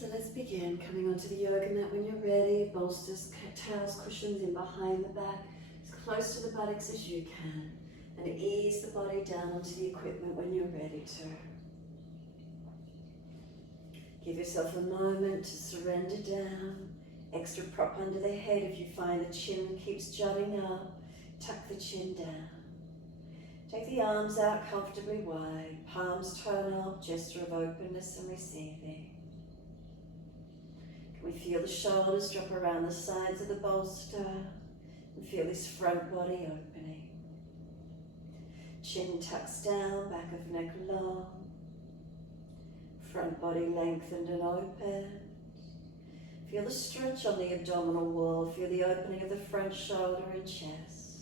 So let's begin, coming onto the yoga mat when you're ready. Bolsters, towels, cushions in behind the back, as close to the buttocks as you can. And ease the body down onto the equipment when you're ready to. Give yourself a moment to surrender down. Extra prop under the head if you find the chin keeps jutting up. Tuck the chin down. Take the arms out comfortably wide. Palms turn up, gesture of openness and receiving. Can we feel the shoulders drop around the sides of the bolster and feel this front body opening. Chin tucks down, back of neck long. Front body lengthened and open. Feel the stretch on the abdominal wall. Feel the opening of the front shoulder and chest.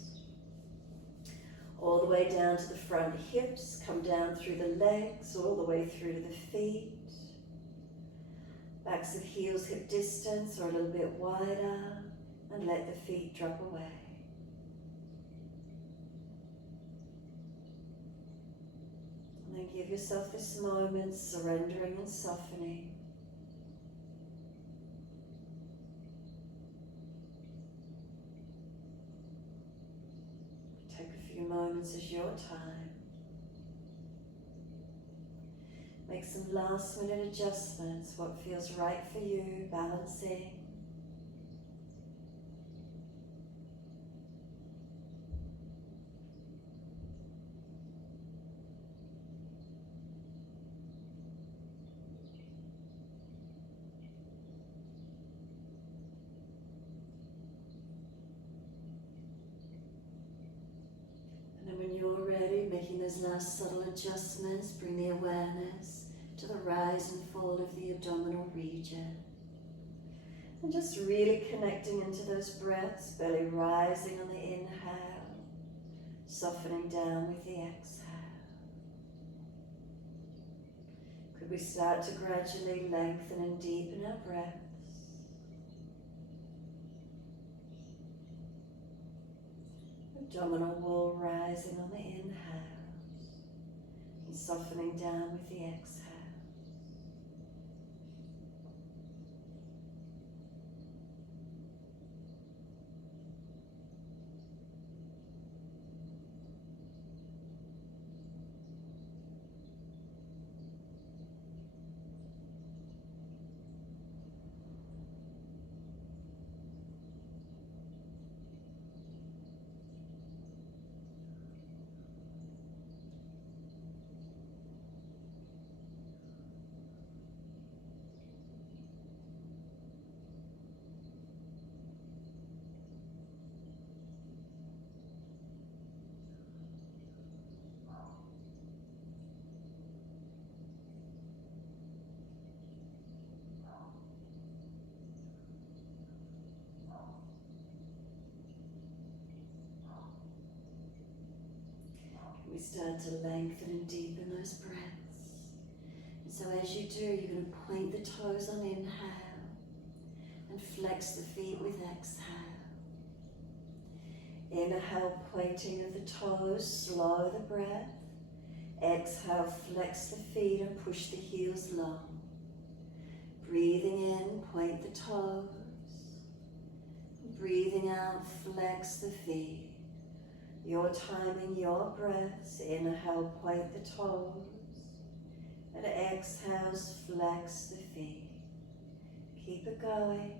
All the way down to the front hips. Come down through the legs, all the way through to the feet. Backs of heels hip distance or a little bit wider. And let the feet drop away. And then give yourself this moment, surrendering and softening. Take a few moments as your time. Make some last minute adjustments, what feels right for you, balancing. When you're ready, making those last subtle adjustments, bring the awareness to the rise and fall of the abdominal region. And just really connecting into those breaths, belly rising on the inhale, softening down with the exhale. Could we start to gradually lengthen and deepen our breaths? Abdominal wall rising on the inhale and softening down with the exhale. We start to lengthen and deepen those breaths. And so as you do, you're going to point the toes on inhale and flex the feet with exhale. Inhale, pointing of the toes, slow the breath. Exhale, flex the feet and push the heels long. Breathing in, point the toes. Breathing out, flex the feet. Your timing, your breaths. Inhale, point the toes. And exhales, flex the feet. Keep it going.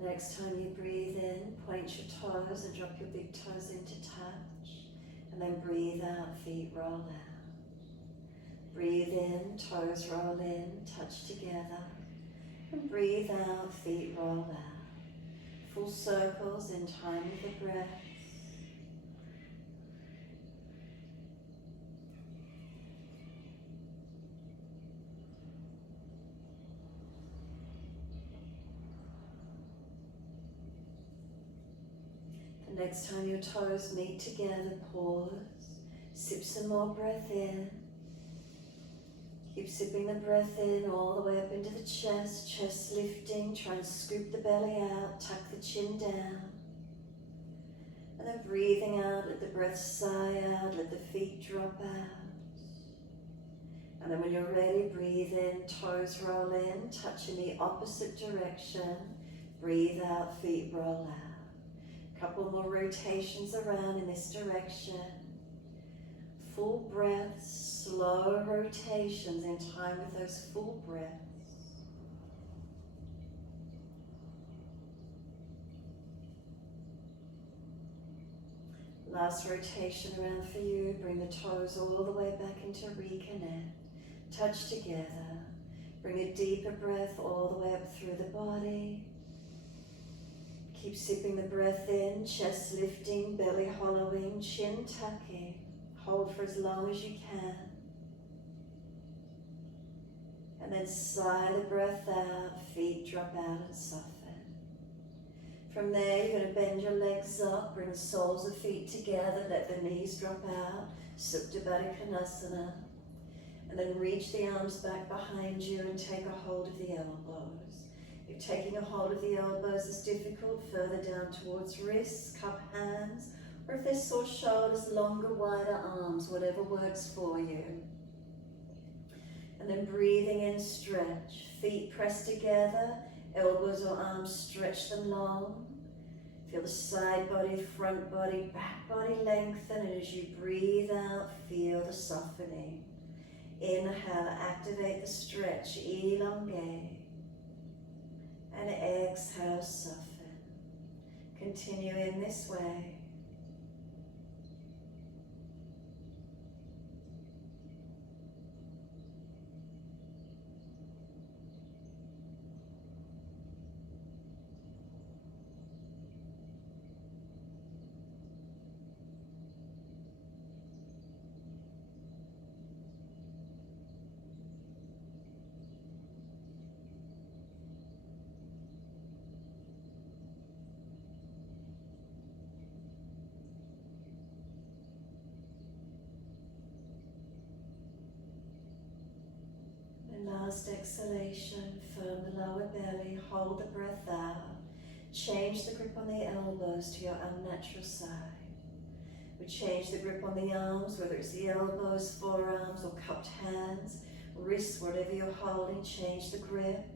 Next time you breathe in, point your toes and drop your big toes into touch. And then breathe out, feet roll out. Breathe in, toes roll in, touch together. And breathe out, feet roll out. Full circles in time with the breath. Next time your toes meet together, pause Sip some more breath in. Keep sipping the breath in all the way up into the chest, chest lifting. Try and scoop the belly out, tuck the chin down. And then breathing out, let the breath sigh out, let the feet drop out. And then when you're ready, breathe in, toes roll in, touch in the opposite direction. Breathe out, feet roll out. Couple more rotations around in this direction. Full breaths, slow rotations in time with those full breaths. Last rotation around for you. Bring the toes all the way back into reconnect. Touch together. Bring a deeper breath all the way up through the body. Keep sipping the breath in, chest lifting, belly hollowing, chin tucking. Hold for as long as you can. And then sigh the breath out, feet drop out and soften. From there, you're going to bend your legs up, bring the soles of feet together, let the knees drop out, Supta Baddha Konasana. And then reach the arms back behind you and take a hold of the elbows. If taking a hold of the elbows is difficult, further down towards wrists, cup hands, or if there's sore shoulders, longer, wider arms, whatever works for you. And then breathing in, stretch. Feet press together, elbows or arms, stretch them long. Feel the side body, front body, back body lengthen, and as you breathe out, feel the softening. Inhale, activate the stretch, elongate. And exhale, soften. Continue in this way. Last exhalation, firm the lower belly, hold the breath out. Change the grip on the elbows to your unnatural side. We change the grip on the arms, whether it's the elbows, forearms, or cupped hands, wrists, whatever you're holding, change the grip.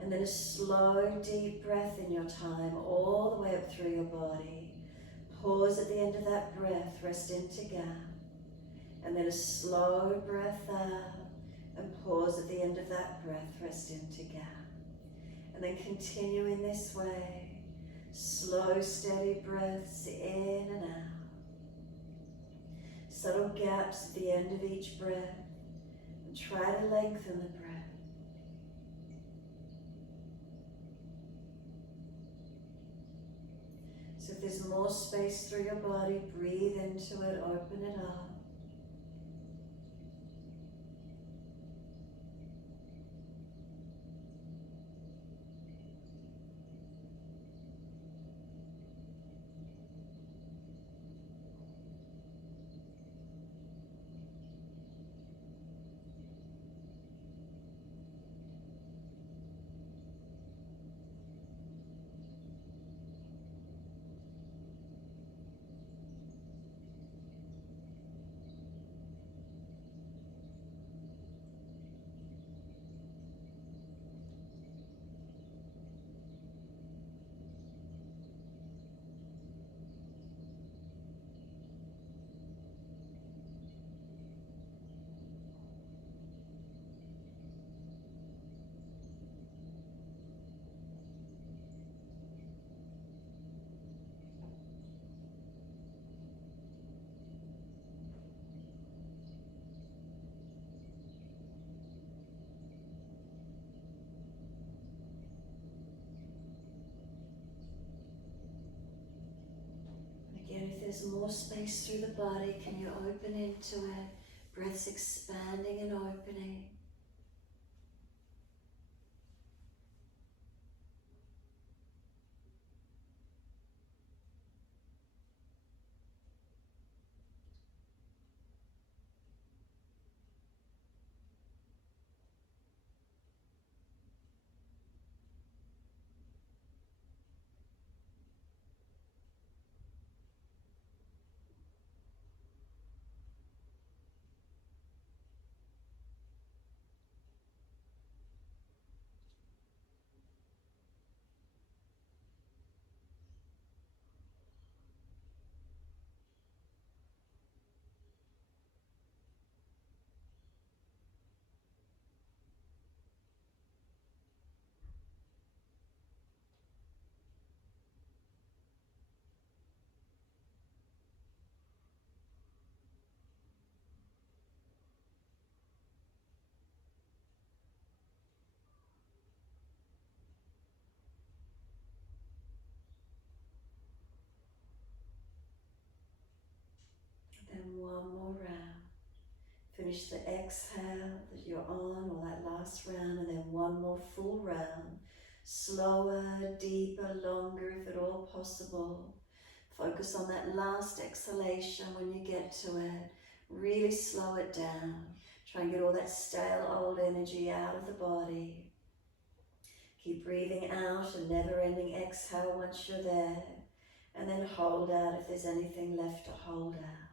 And then a slow, deep breath in your time, all the way up through your body. Pause at the end of that breath, rest into gap. And then a slow breath out. And pause at the end of that breath, rest into gap. And then continue in this way. Slow, steady breaths in and out. Subtle gaps at the end of each breath. And try to lengthen the breath. So if there's more space through your body, breathe into it, open it up. Again, if there's more space through the body, can you open into it? Breaths expanding and opening. full round. Slower, deeper, longer if at all possible. Focus on that last exhalation when you get to it. Really slow it down. Try and get all that stale old energy out of the body. Keep breathing out a never-ending exhale once you're there. And then hold out if there's anything left to hold out.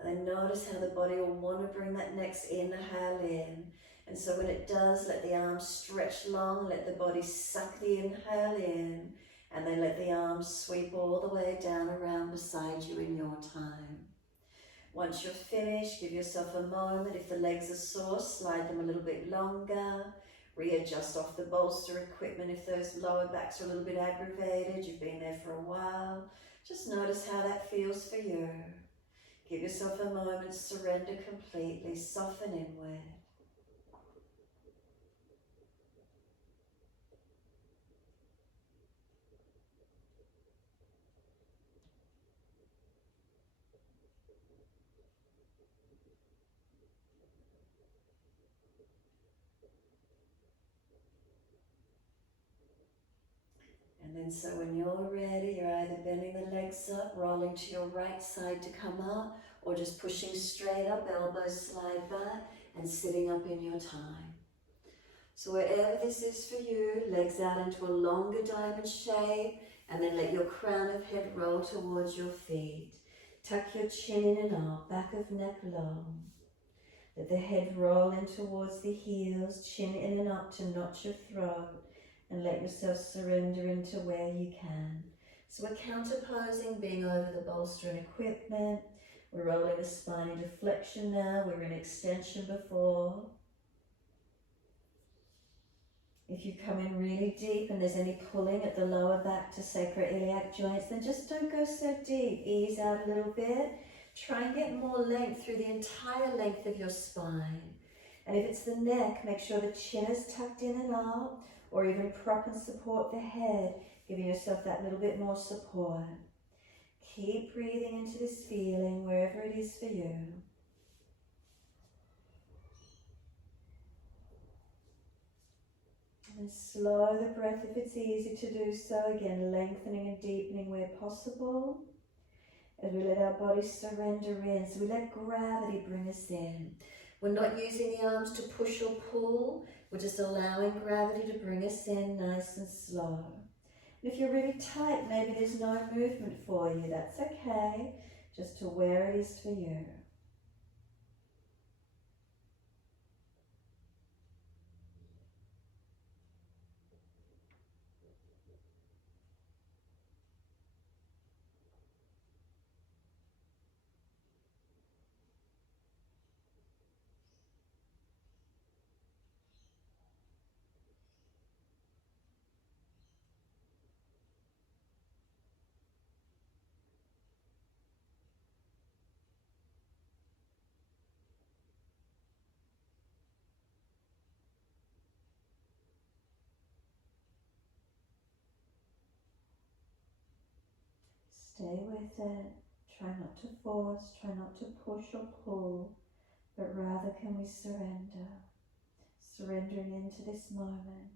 And then notice how the body will want to bring that next inhale in. And so when it does, let the arms stretch long, let the body suck the inhale in, and then let the arms sweep all the way down around beside you in your time. Once you're finished, give yourself a moment. If the legs are sore, slide them a little bit longer. Readjust off the bolster equipment if those lower backs are a little bit aggravated. You've been there for a while. Just notice how that feels for you. Give yourself a moment, surrender completely, soften inward. And then so when you're ready, you're either bending the legs up, rolling to your right side to come up, or just pushing straight up, elbows slide back, and sitting up in your time. So wherever this is for you, legs out into a longer diamond shape, and then let your crown of head roll towards your feet. Tuck your chin in and up, back of neck long. Let the head roll in towards the heels, chin in and up to notch your throat, and let yourself surrender into where you can. So we're counterposing, being over the bolster and equipment. We're rolling the spine into flexion now. We were in extension before. If you come in really deep and there's any pulling at the lower back to sacroiliac joints, then just don't go so deep. Ease out a little bit. Try and get more length through the entire length of your spine. And if it's the neck, make sure the chin is tucked in and up, or even prop and support the head, giving yourself that little bit more support. Keep breathing into this feeling wherever it is for you. And slow the breath if it's easy to do so. Again, lengthening and deepening where possible. As we let our body surrender in, so we let gravity bring us in. We're not using the arms to push or pull. We're just allowing gravity to bring us in nice and slow. And if you're really tight, maybe there's no movement for you. That's okay, just to where it is for you. Stay with it. Try not to force, try not to push or pull, but rather can we surrender, surrendering into this moment.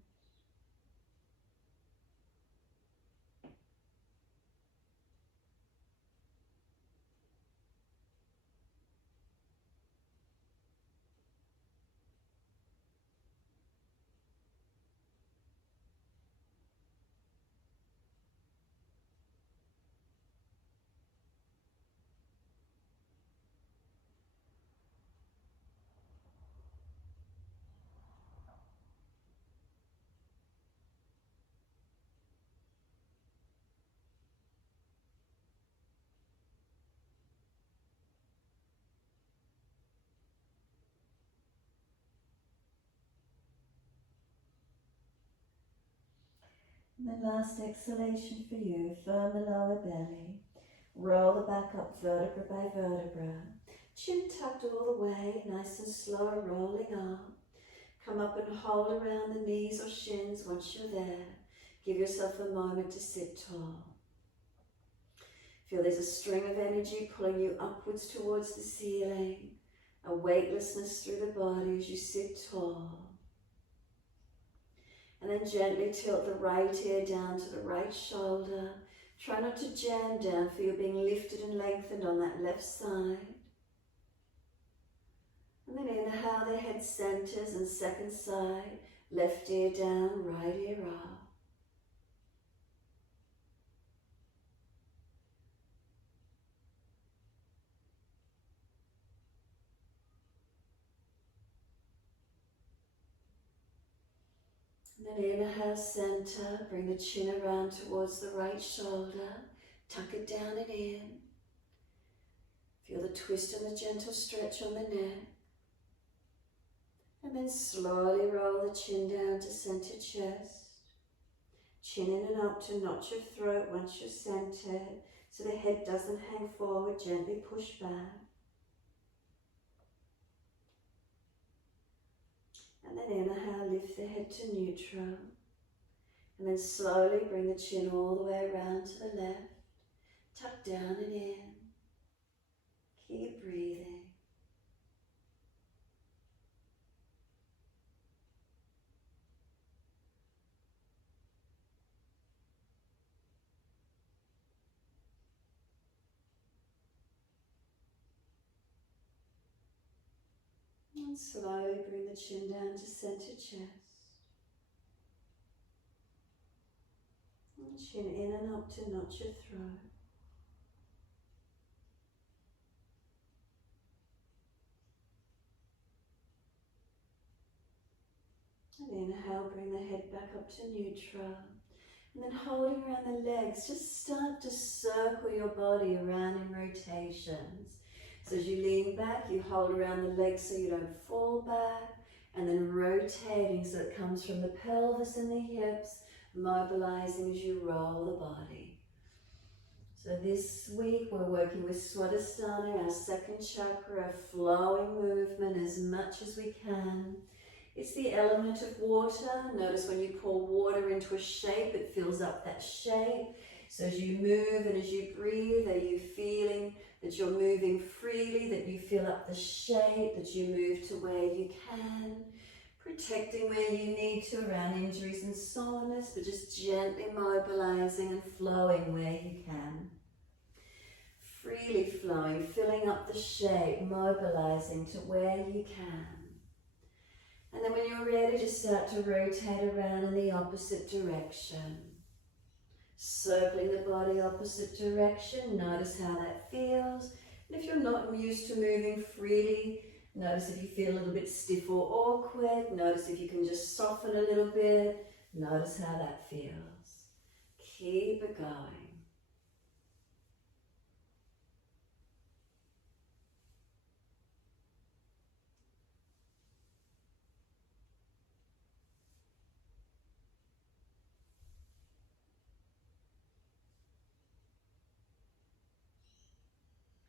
And the last exhalation for you, firm the lower belly. Roll the back up vertebra by vertebra. Chin tucked all the way, nice and slow, rolling up. Come up and hold around the knees or shins once you're there. Give yourself a moment to sit tall. Feel there's a string of energy pulling you upwards towards the ceiling. A weightlessness through the body as you sit tall. And then gently tilt the right ear down to the right shoulder. Try not to jam down, feel being lifted and lengthened on that left side. And then inhale, the head centers and second side. Left ear down, right ear up. And then inhale, center, bring the chin around towards the right shoulder, tuck it down and in. Feel the twist and the gentle stretch on the neck. And then slowly roll the chin down to center chest. Chin in and up to notch your throat once you're centered, so the head doesn't hang forward, gently push back. And then inhale, lift the head to neutral. And then slowly bring the chin all the way around to the left. Tuck down and in. Keep breathing. And slowly bring the chin down to center chest. And chin in and up to notch your throat. And inhale, bring the head back up to neutral. And then holding around the legs, just start to circle your body around in rotations. So as you lean back, you hold around the legs so you don't fall back, and then rotating so it comes from the pelvis and the hips, mobilizing as you roll the body. So this week we're working with Swadhisthana, our second chakra, a flowing movement as much as we can. It's the element of water. Notice when you pour water into a shape, it fills up that shape. So as you move and as you breathe, are you feeling that you're moving freely, that you fill up the shape, that you move to where you can, protecting where you need to around injuries and soreness, but just gently mobilizing and flowing where you can. Freely flowing, filling up the shape, mobilizing to where you can. And then when you're ready, just start to rotate around in the opposite direction. Circling the body opposite direction, notice how that feels. And if you're not used to moving freely, notice if you feel a little bit stiff or awkward. Notice if you can just soften a little bit. Notice how that feels. Keep it going.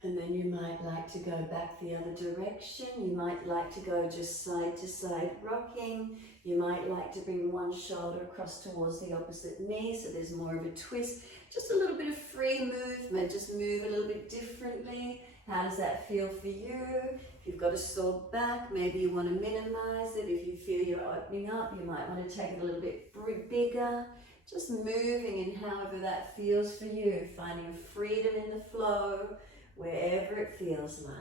And then you might like to go back the other direction. You might like to go just side to side rocking. You might like to bring one shoulder across towards the opposite knee so there's more of a twist. Just a little bit of free movement. Just move a little bit differently. How does that feel for you? If you've got a sore back, maybe you want to minimize it. If you feel you're opening up, you might want to take it a little bit bigger. Just moving in however that feels for you. Finding freedom in the flow, wherever it feels like.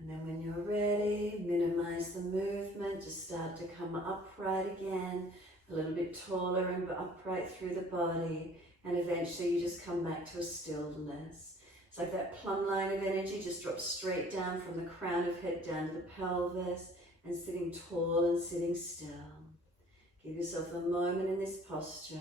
And then when you're ready, minimize the movement, just start to come upright again, a little bit taller and upright through the body, and eventually you just come back to a stillness. It's like that plumb line of energy just drops straight down from the crown of head down to the pelvis, and sitting tall and sitting still. Give yourself a moment in this posture.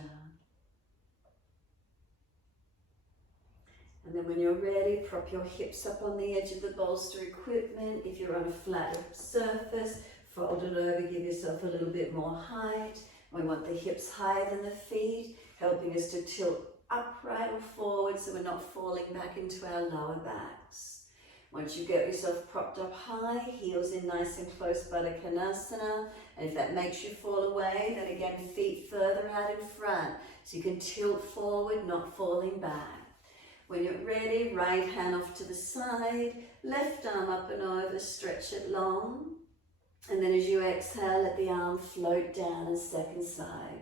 And then when you're ready, prop your hips up on the edge of the bolster equipment. If you're on a flat surface, fold it over, give yourself a little bit more height. We want the hips higher than the feet, helping us to tilt upright or forward so we're not falling back into our lower backs. Once you get yourself propped up high, heels in nice and close, Baddha Konasana. And if that makes you fall away, then again, feet further out in front. So you can tilt forward, not falling back. When you're ready, right hand off to the side, left arm up and over, stretch it long. And then as you exhale, let the arm float down a second side.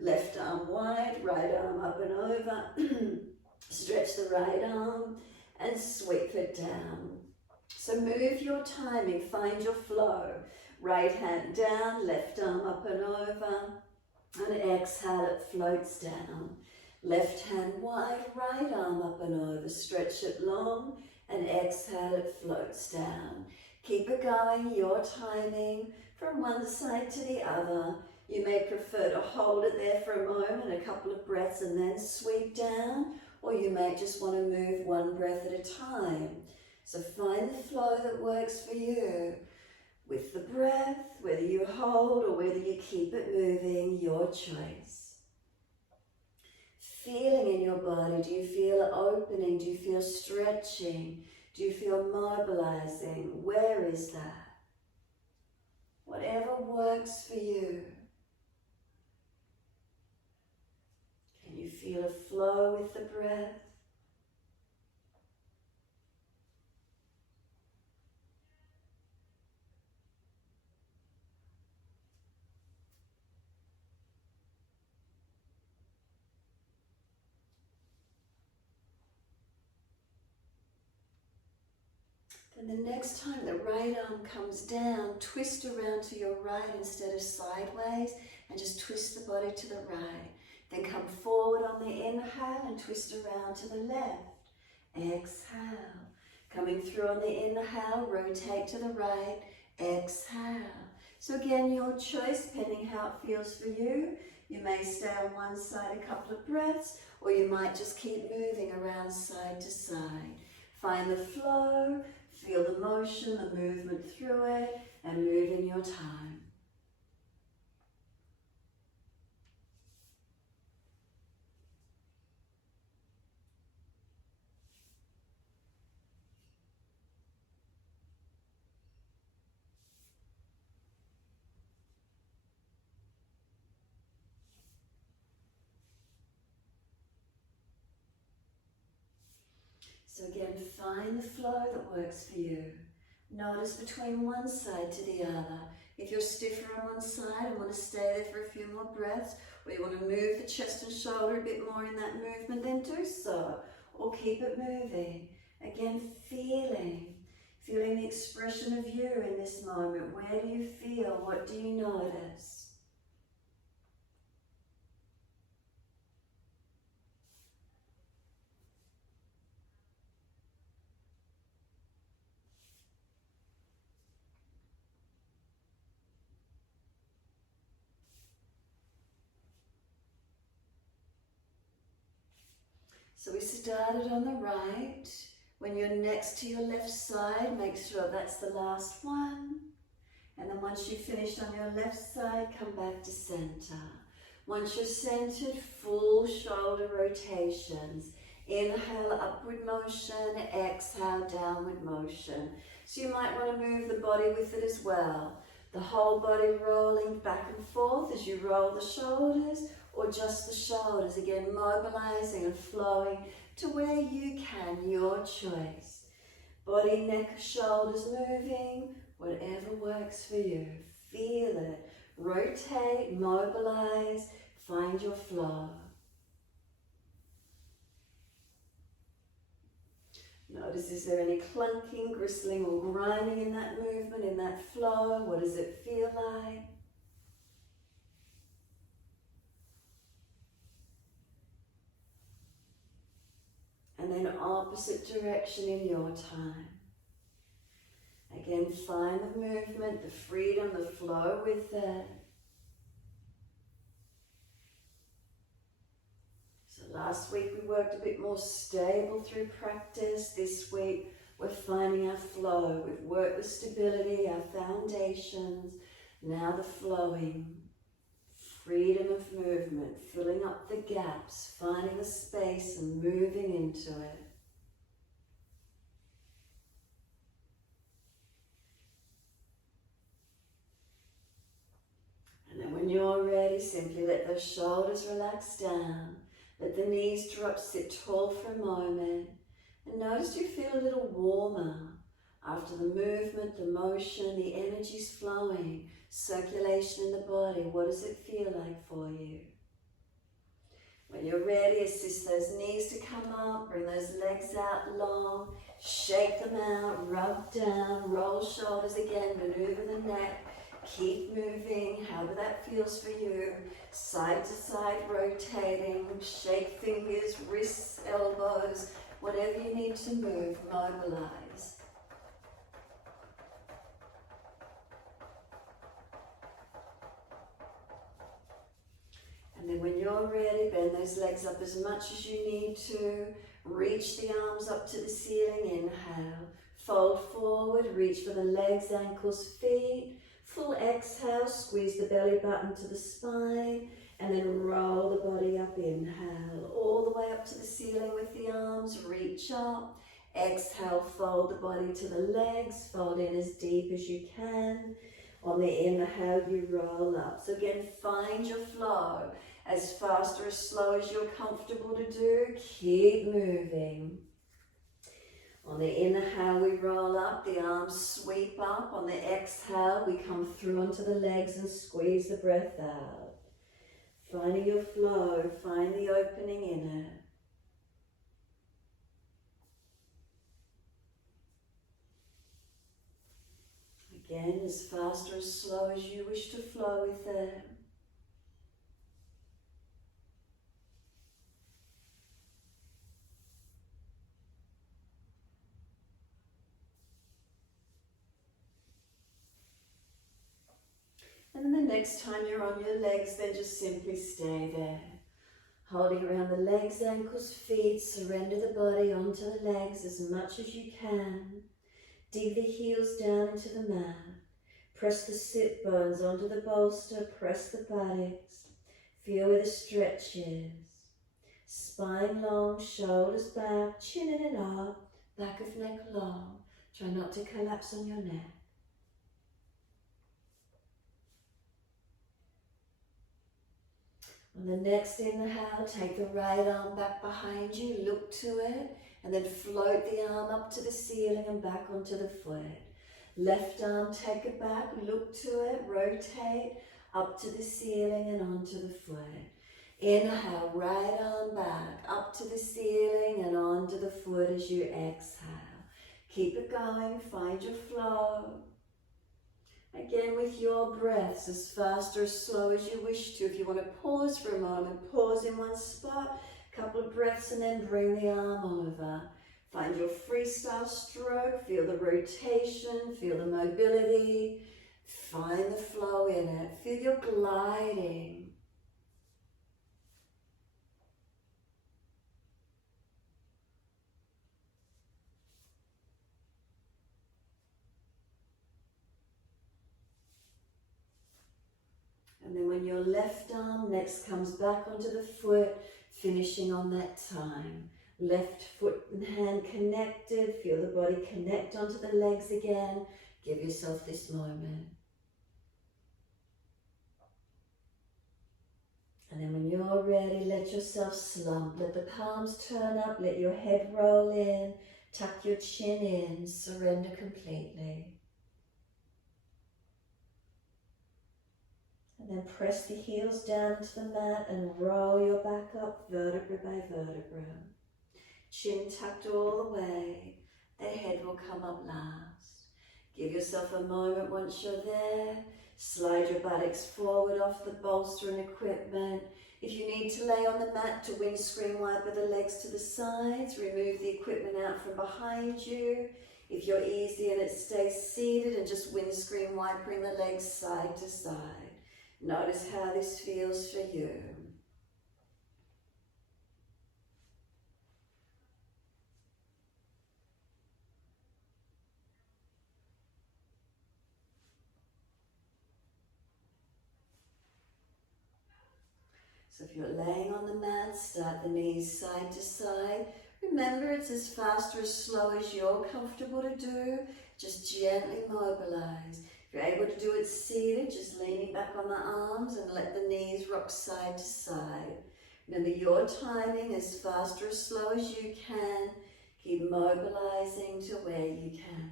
Left arm wide, right arm up and over. Stretch the right arm and sweep it down. So move your timing, find your flow. Right hand down, left arm up and over. And exhale, it floats down. Left hand wide, right arm up and over. Stretch it long and exhale, it floats down. Keep it going, your timing, from one side to the other. You may prefer to hold it there for a moment, a couple of breaths, and then sweep down, or you may just want to move one breath at a time. So find the flow that works for you. With the breath, whether you hold or whether you keep it moving, your choice. Feeling in your body, do you feel opening? Do you feel stretching? Do you feel mobilizing? Where is that? Whatever works for you. Can you feel a flow with the breath? And the next time the right arm comes down, twist around to your right instead of sideways, and just twist the body to the right. Then come forward on the inhale and twist around to the left. Exhale. Coming through on the inhale, rotate to the right. Exhale. So again, your choice, depending how it feels for you. You may stay on one side a couple of breaths, or you might just keep moving around side to side. Find the flow. Feel the motion, the movement through it, and move in your time. So again, find the flow that works for you. Notice between one side to the other. If you're stiffer on one side and want to stay there for a few more breaths, or you want to move the chest and shoulder a bit more in that movement, then do so. Or keep it moving. Again, feeling the expression of you in this moment. Where do you feel? What do you notice? So we started on the right. When you're next to your left side, make sure that's the last one. And then once you've finished on your left side, come back to center. Once you're centered, full shoulder rotations. Inhale, upward motion. Exhale, downward motion. So you might want to move the body with it as well. The whole body rolling back and forth as you roll the shoulders, or just the shoulders, again mobilizing and flowing to where you can, your choice. Body, neck, shoulders moving, whatever works for you. Feel it, rotate, mobilize, find your flow. Notice, is there any clunking, gristling or grinding in that movement, in that flow? What does it feel like? And then opposite direction in your time. Again, find the movement, the freedom, the flow with it. So last week we worked a bit more stable through practice. This week we're finding our flow. We've worked with stability, our foundations. Now the flowing. Freedom of movement, filling up the gaps, finding the space and moving into it. And then when you're ready, simply let those shoulders relax down. Let the knees drop, sit tall for a moment. And notice you feel a little warmer after the movement, the motion, the energy's flowing, circulation in the body. What does it feel like for you? When you're ready, assist those knees to come up, bring those legs out long, shake them out, rub down, roll shoulders again, maneuver the neck, keep moving, however that feels for you. Side to side rotating, shake fingers, wrists, elbows, whatever you need to move, mobilize. And then when you're ready, bend those legs up as much as you need to. Reach the arms up to the ceiling, inhale. Fold forward, reach for the legs, ankles, feet. Full exhale, squeeze the belly button to the spine. And then roll the body up, inhale. All the way up to the ceiling with the arms, reach up. Exhale, fold the body to the legs, fold in as deep as you can. On the inhale, you roll up. So again, find your flow. As fast or as slow as you're comfortable to do, keep moving. On the inhale, we roll up, the arms sweep up. On the exhale, we come through onto the legs and squeeze the breath out. Finding your flow, find the opening in it. Again, as fast or as slow as you wish to flow with it. And then the next time you're on your legs, then just simply stay there. Holding around the legs, ankles, feet, surrender the body onto the legs as much as you can. Dig the heels down into the mat. Press the sit bones onto the bolster, press the buttocks. Feel where the stretch is. Spine long, shoulders back, chin in and up, back of neck long. Try not to collapse on your neck. On the next inhale, take the right arm back behind you, look to it, and then float the arm up to the ceiling and back onto the foot. Left arm, take it back, look to it, rotate up to the ceiling and onto the foot. Inhale, right arm back, up to the ceiling and onto the foot as you exhale. Keep it going, find your flow. Again with your breaths, as fast or as slow as you wish to. If you want to pause for a moment, pause in one spot, couple of breaths and then bring the arm over. Find your freestyle stroke, feel the rotation, feel the mobility, find the flow in it, feel your gliding. And then when your left arm next comes back onto the foot, finishing on that time. Left foot and hand connected, feel the body connect onto the legs again. Give yourself this moment. And then when you're ready, let yourself slump. Let the palms turn up, let your head roll in, tuck your chin in, surrender completely. And then press the heels down into the mat and roll your back up vertebra by vertebra. Chin tucked all the way, the head will come up last. Give yourself a moment once you're there. Slide your buttocks forward off the bolster and equipment. If you need to lay on the mat to windscreen wiper the legs to the sides, remove the equipment out from behind you. If you're easy and it stays seated and just windscreen wipering the legs side to side. Notice how this feels for you. So if you're laying on the mat, start the knees side to side. Remember, it's as fast or as slow as you're comfortable to do. Just gently mobilize. If you're able to do it seated, just leaning back on the arms and let the knees rock side to side. Remember, your timing, as fast or as slow as you can. Keep mobilizing to where you can.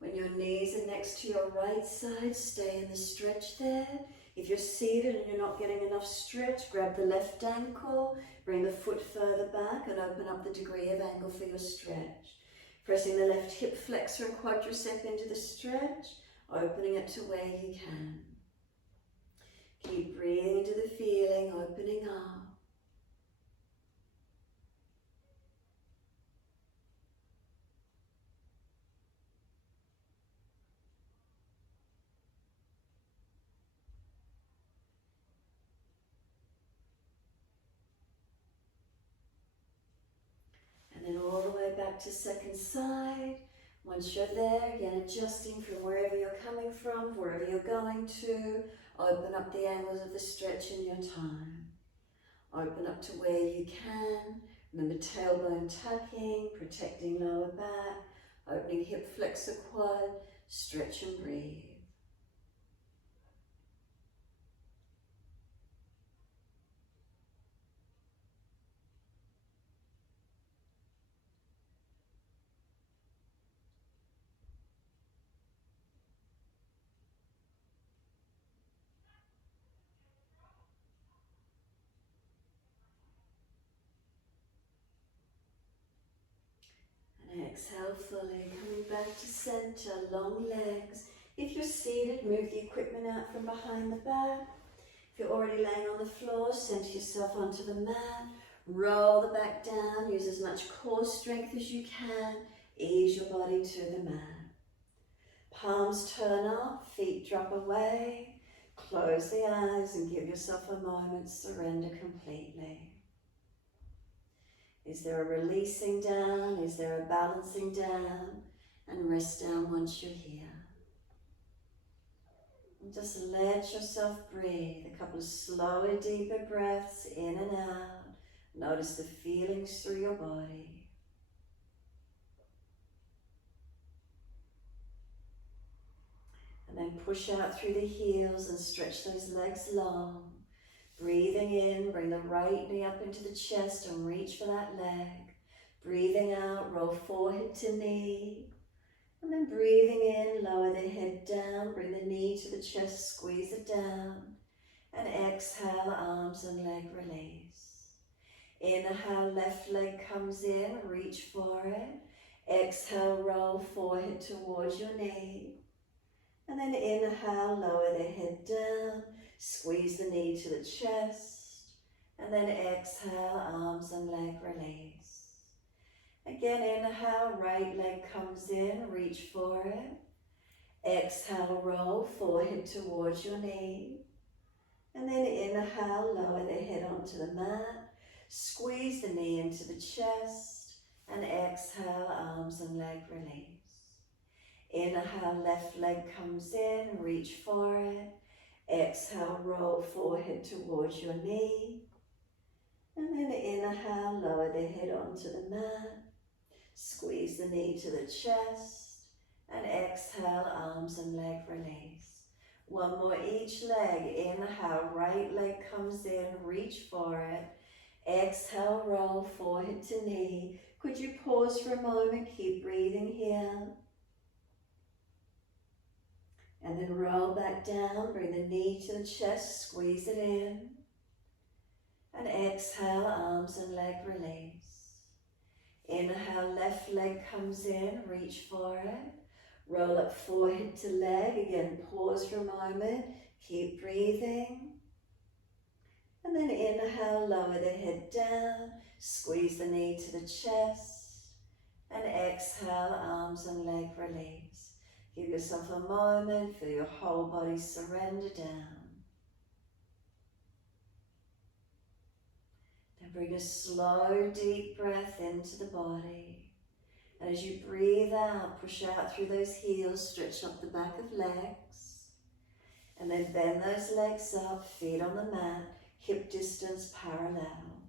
When your knees are next to your right side, stay in the stretch there. If you're seated and you're not getting enough stretch, grab the left ankle, bring the foot further back and open up the degree of angle for your stretch. Pressing the left hip flexor and quadricep into the stretch, opening it to where you can. Keep breathing into the feeling, opening up. And then all the way back to second side. Once you're there, again adjusting from wherever you're coming from, wherever you're going to. Open up the angles of the stretch in your time. Open up to where you can. Remember tailbone tucking, protecting lower back, opening hip flexor quad, stretch and breathe. And exhale fully, coming back to center, long legs. If you're seated, move the equipment out from behind the back. If you're already laying on the floor, center yourself onto the mat. Roll the back down, use as much core strength as you can. Ease your body to the mat. Palms turn up, feet drop away. Close the eyes and give yourself a moment, surrender completely. Is there a releasing down? Is there a balancing down? And rest down once you're here. And just let yourself breathe. A couple of slower, deeper breaths in and out. Notice the feelings through your body. And then push out through the heels and stretch those legs long. Breathing in, bring the right knee up into the chest and reach for that leg. Breathing out, roll forehead to knee. And then breathing in, lower the head down, bring the knee to the chest, squeeze it down. And exhale, arms and leg release. Inhale, left leg comes in, reach for it. Exhale, roll forehead towards your knee. And then inhale, lower the head down, squeeze the knee to the chest. And then exhale, arms and leg release. Again, inhale, right leg comes in, reach for it. Exhale, roll forehead towards your knee. And then inhale, lower the head onto the mat. Squeeze the knee into the chest. And exhale, arms and leg release. Inhale, left leg comes in, reach for it. Exhale, roll forehead towards your knee. And then inhale, lower the head onto the mat. Squeeze the knee to the chest. And exhale, arms and leg release. One more each leg. Inhale, right leg comes in, reach for it. Exhale, roll forehead to knee. Could you pause for a moment? Keep breathing here. And then roll back down, bring the knee to the chest, squeeze it in. And exhale, arms and leg release. Inhale, left leg comes in, reach for it. Roll up forehead to leg, again pause for a moment, keep breathing. And then inhale, lower the head down, squeeze the knee to the chest. And exhale, arms and leg release. Give yourself a moment, feel your whole body surrender down. Then bring a slow, deep breath into the body. And as you breathe out, push out through those heels, stretch up the back of legs. And then bend those legs up, feet on the mat, hip distance parallel.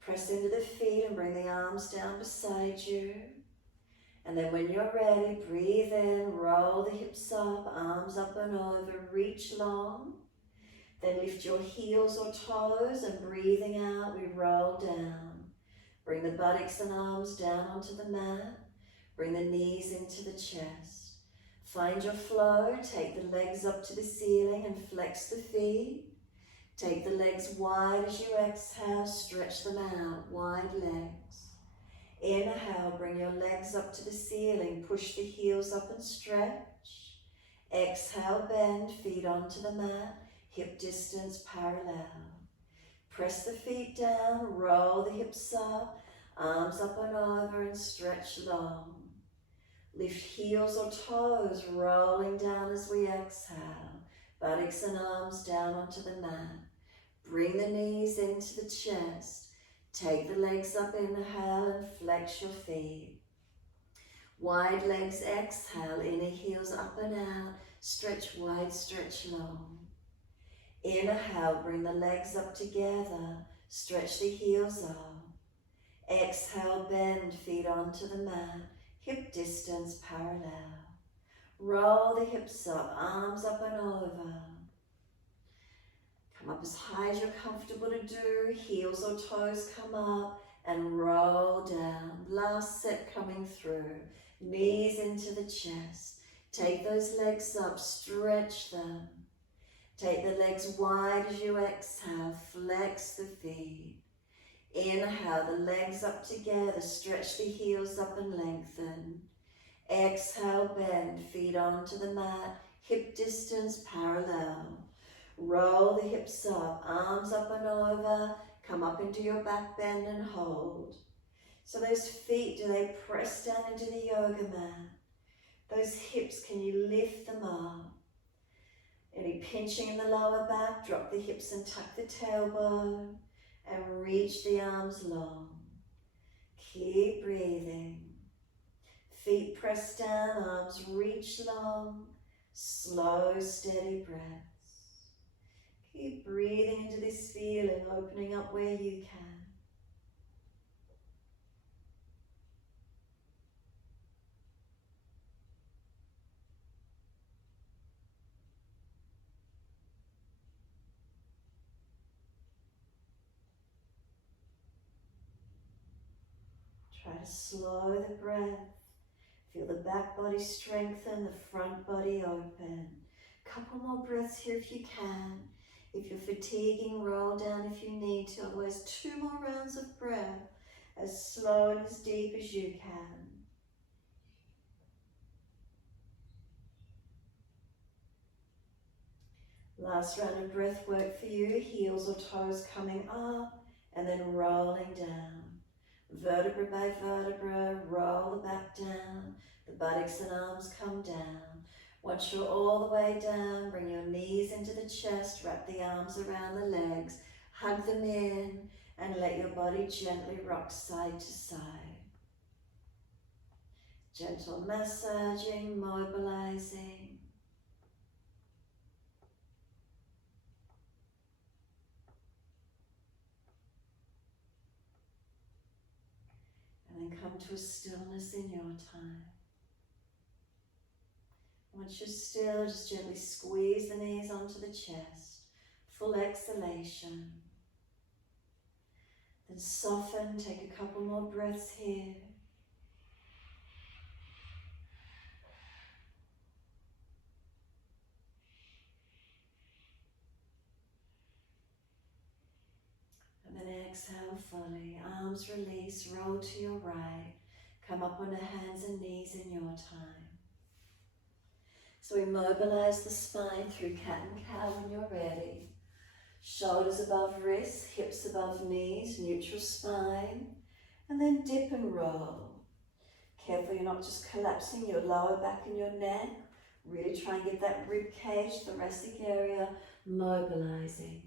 Press into the feet and bring the arms down beside you. And then when you're ready, breathe in, roll the hips up, arms up and over, reach long. Then lift your heels or toes, and breathing out, we roll down. Bring the buttocks and arms down onto the mat. Bring the knees into the chest. Find your flow, take the legs up to the ceiling and flex the feet. Take the legs wide as you exhale, stretch them out, wide legs. Inhale, bring your legs up to the ceiling, push the heels up and stretch. Exhale, bend, feet onto the mat, hip distance parallel. Press the feet down, roll the hips up, arms up and over and stretch long. Lift heels or toes, rolling down as we exhale. Buttocks and arms down onto the mat. Bring the knees into the chest. Take the legs up, inhale and flex your feet. Wide legs, exhale, inner heels up and out. Stretch wide, stretch long. Inhale, bring the legs up together. Stretch the heels up. Exhale, bend, feet onto the mat. Hip distance parallel. Roll the hips up, arms up and over. Come up as high as you're comfortable to do. Heels or toes come up and roll down. Last set coming through. Knees into the chest. Take those legs up, stretch them. Take the legs wide as you exhale, flex the feet. Inhale, the legs up together, stretch the heels up and lengthen. Exhale, bend, feet onto the mat, hip distance parallel. Roll the hips up, arms up and over, come up into your back bend and hold. So those feet, do they press down into the yoga mat? Those hips, can you lift them up? Any pinching in the lower back, drop the hips and tuck the tailbone and reach the arms long. Keep breathing. Feet press down, arms reach long, slow, steady breaths. Keep breathing into this feeling, opening up where you can. Try to slow the breath. Feel the back body strengthen, the front body open. Couple more breaths here if you can. If you're fatiguing, roll down if you need to. Otherwise, 2 more rounds of breath, as slow and as deep as you can. Last round of breath work for you. Heels or toes coming up and then rolling down. Vertebra by vertebra, roll the back down. The buttocks and arms come down. Once you're all the way down, bring your knees into the chest, wrap the arms around the legs, hug them in, and let your body gently rock side to side. Gentle massaging, mobilizing. And then come to a stillness in your time. Once you're still, just gently squeeze the knees onto the chest. Full exhalation. Then soften, take a couple more breaths here. And then exhale fully. Arms release, roll to your right. Come up on the hands and knees in your time. So we mobilize the spine through cat and cow when you're ready. Shoulders above wrists, hips above knees, neutral spine. And then dip and roll. Careful you're not just collapsing your lower back and your neck. Really try and get that rib cage, thoracic area, mobilizing.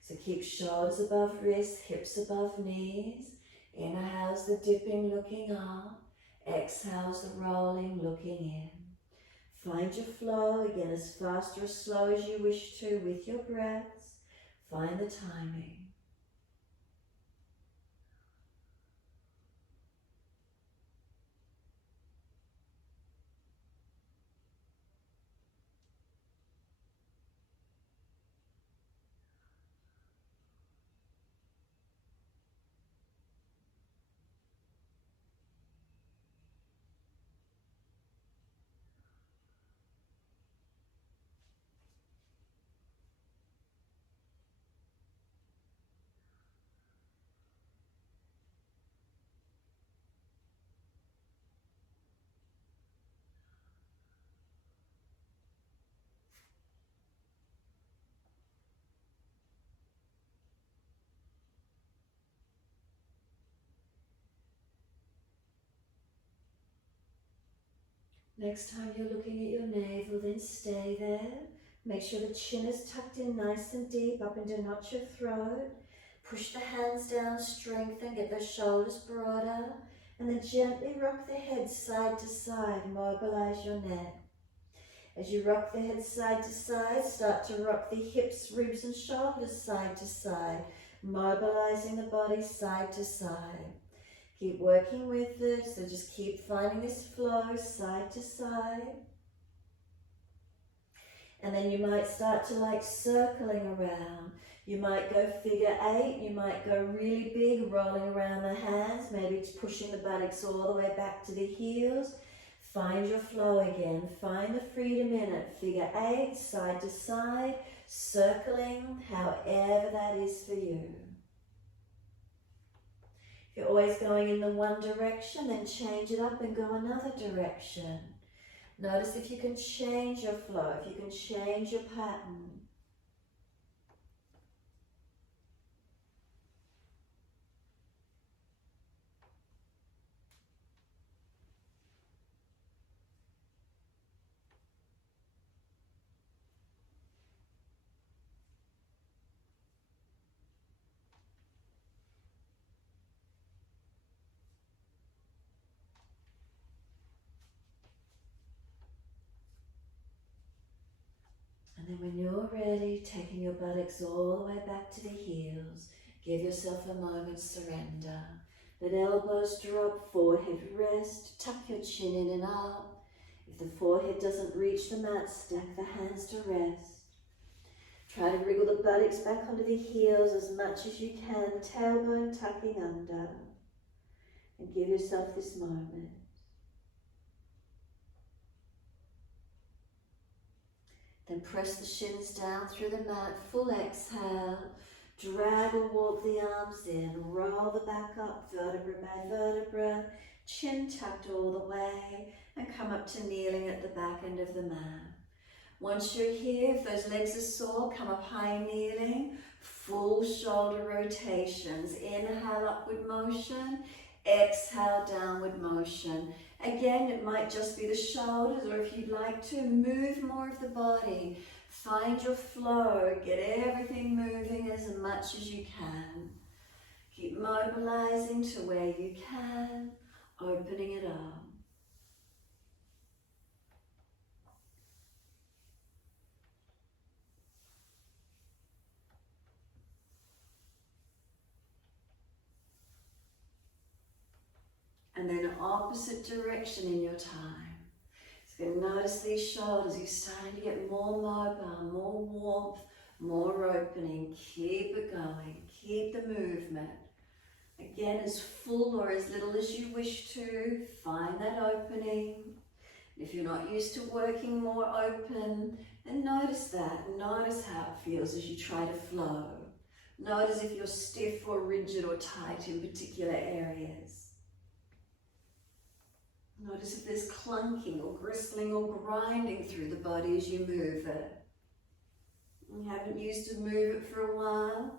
So keep shoulders above wrists, hips above knees. Inhale's the dipping, looking up. Exhale's the rolling, looking in. Find your flow, again as fast or as slow as you wish to with your breaths. Find the timing. Next time you're looking at your navel, then stay there. Make sure the chin is tucked in nice and deep up into not your throat. Push the hands down, strengthen, get those shoulders broader, and then gently rock the head side to side, mobilize your neck. As you rock the head side to side, start to rock the hips, ribs and shoulders side to side, mobilizing the body side to side. Keep working with it, so just keep finding this flow side to side. And then you might start to like circling around. You might go figure 8, you might go really big, rolling around the hands, maybe it's pushing the buttocks all the way back to the heels. Find your flow again, find the freedom in it. Figure 8, side to side, circling, however that is for you. If you're always going in the one direction, then change it up and go another direction. Notice if you can change your flow, if you can change your pattern. And then when you're ready, taking your buttocks all the way back to the heels, give yourself a moment's surrender. Let elbows drop, forehead rest, tuck your chin in and up. If the forehead doesn't reach the mat, stack the hands to rest. Try to wriggle the buttocks back onto the heels as much as you can, tailbone tucking under. And give yourself this moment. Then press the shins down through the mat, full exhale. Drag or walk the arms in, roll the back up, vertebra by vertebra, chin tucked all the way, and come up to kneeling at the back end of the mat. Once you're here, if those legs are sore, come up high kneeling, full shoulder rotations. Inhale, upward motion, exhale, downward motion. Again, it might just be the shoulders, or if you'd like to, move more of the body. Find your flow, get everything moving as much as you can. Keep mobilizing to where you can, opening it up. And then opposite direction in your time. So you're going to notice these shoulders, you're starting to get more mobile, more warmth, more opening. Keep it going, keep the movement. Again, as full or as little as you wish to, find that opening. If you're not used to working more open, then notice that. Notice how it feels as you try to flow. Notice if you're stiff or rigid or tight in particular areas. Notice if there's clunking or gristling or grinding through the body as you move it. You haven't used to move it for a while.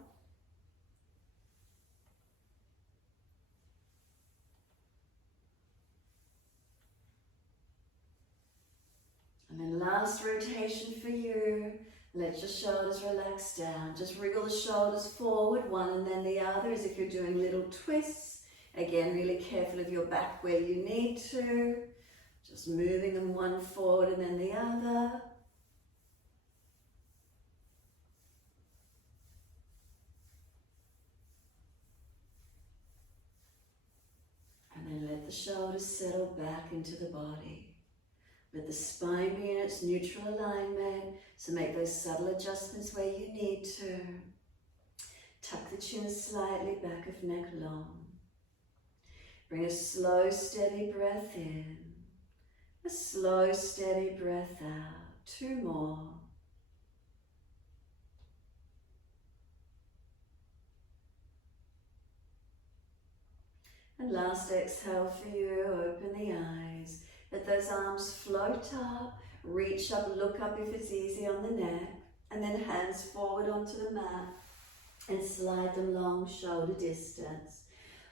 And then last rotation for you. Let your shoulders relax down. Just wriggle the shoulders forward, one and then the other, as if you're doing little twists. Again, really careful of your back where you need to. Just moving them one forward and then the other. And then let the shoulders settle back into the body. Let the spine be in its neutral alignment, so make those subtle adjustments where you need to. Tuck the chin slightly back of neck long. Bring a slow, steady breath in. A slow, steady breath out. 2 more. And last exhale for you, open the eyes. Let those arms float up, reach up, look up if it's easy on the neck, and then hands forward onto the mat and slide them long shoulder distance.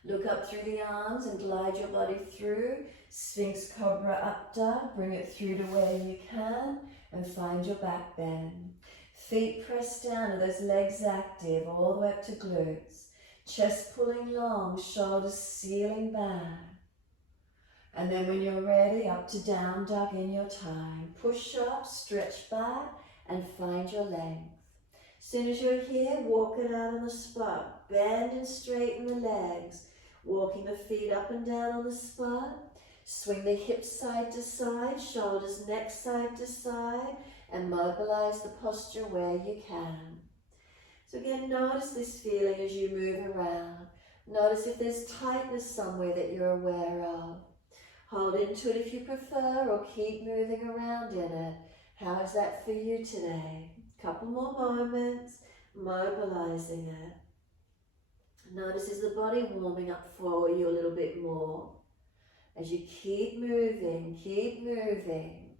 Look up through the arms and glide your body through. Sphinx Cobra Up Dog, bring it through to where you can and find your back bend. Feet pressed down and those legs active all the way up to glutes. Chest pulling long, shoulders sealing back. And then when you're ready, up to down dog in your time. Push up, stretch back, and find your length. As soon as you're here, walk it out on the spot. Bend and straighten the legs. Walking the feet up and down on the spot. Swing the hips side to side, shoulders, neck side to side, and mobilize the posture where you can. So again, notice this feeling as you move around. Notice if there's tightness somewhere that you're aware of. Hold into it if you prefer, or keep moving around in it. How is that for you today? Couple more moments, mobilizing it. Notice is the body warming up for you a little bit more. As you keep moving, keep moving.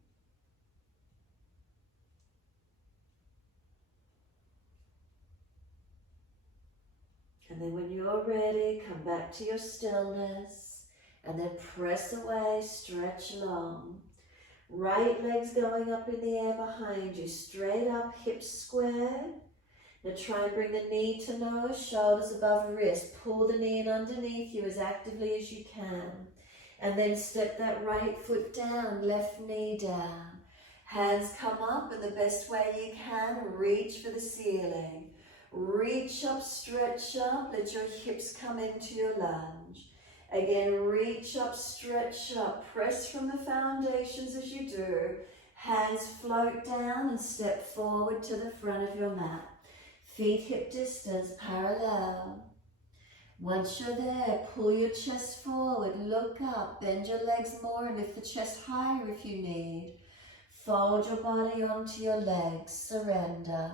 And then when you're ready, come back to your stillness and then press away, stretch long. Right leg's going up in the air behind you, straight up, hips squared. Now try and bring the knee to nose, shoulders above wrist. Pull the knee in underneath you as actively as you can. And then step that right foot down, left knee down. Hands come up in the best way you can. Reach for the ceiling. Reach up, stretch up. Let your hips come into your lunge. Again, reach up, stretch up. Press from the foundations as you do. Hands float down and step forward to the front of your mat. Feet hip distance parallel. Once you're there, pull your chest forward, look up, bend your legs more and lift the chest higher if you need. Fold your body onto your legs, surrender.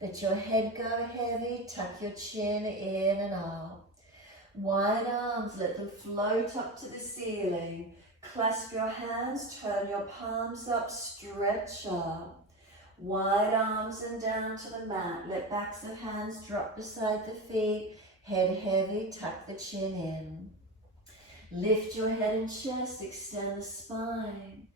Let your head go heavy, tuck your chin in and up. Wide arms, let them float up to the ceiling. Clasp your hands, turn your palms up, stretch up. Wide arms and down to the mat. Let backs of hands drop beside the feet. Head heavy, tuck the chin in. Lift your head and chest, extend the spine.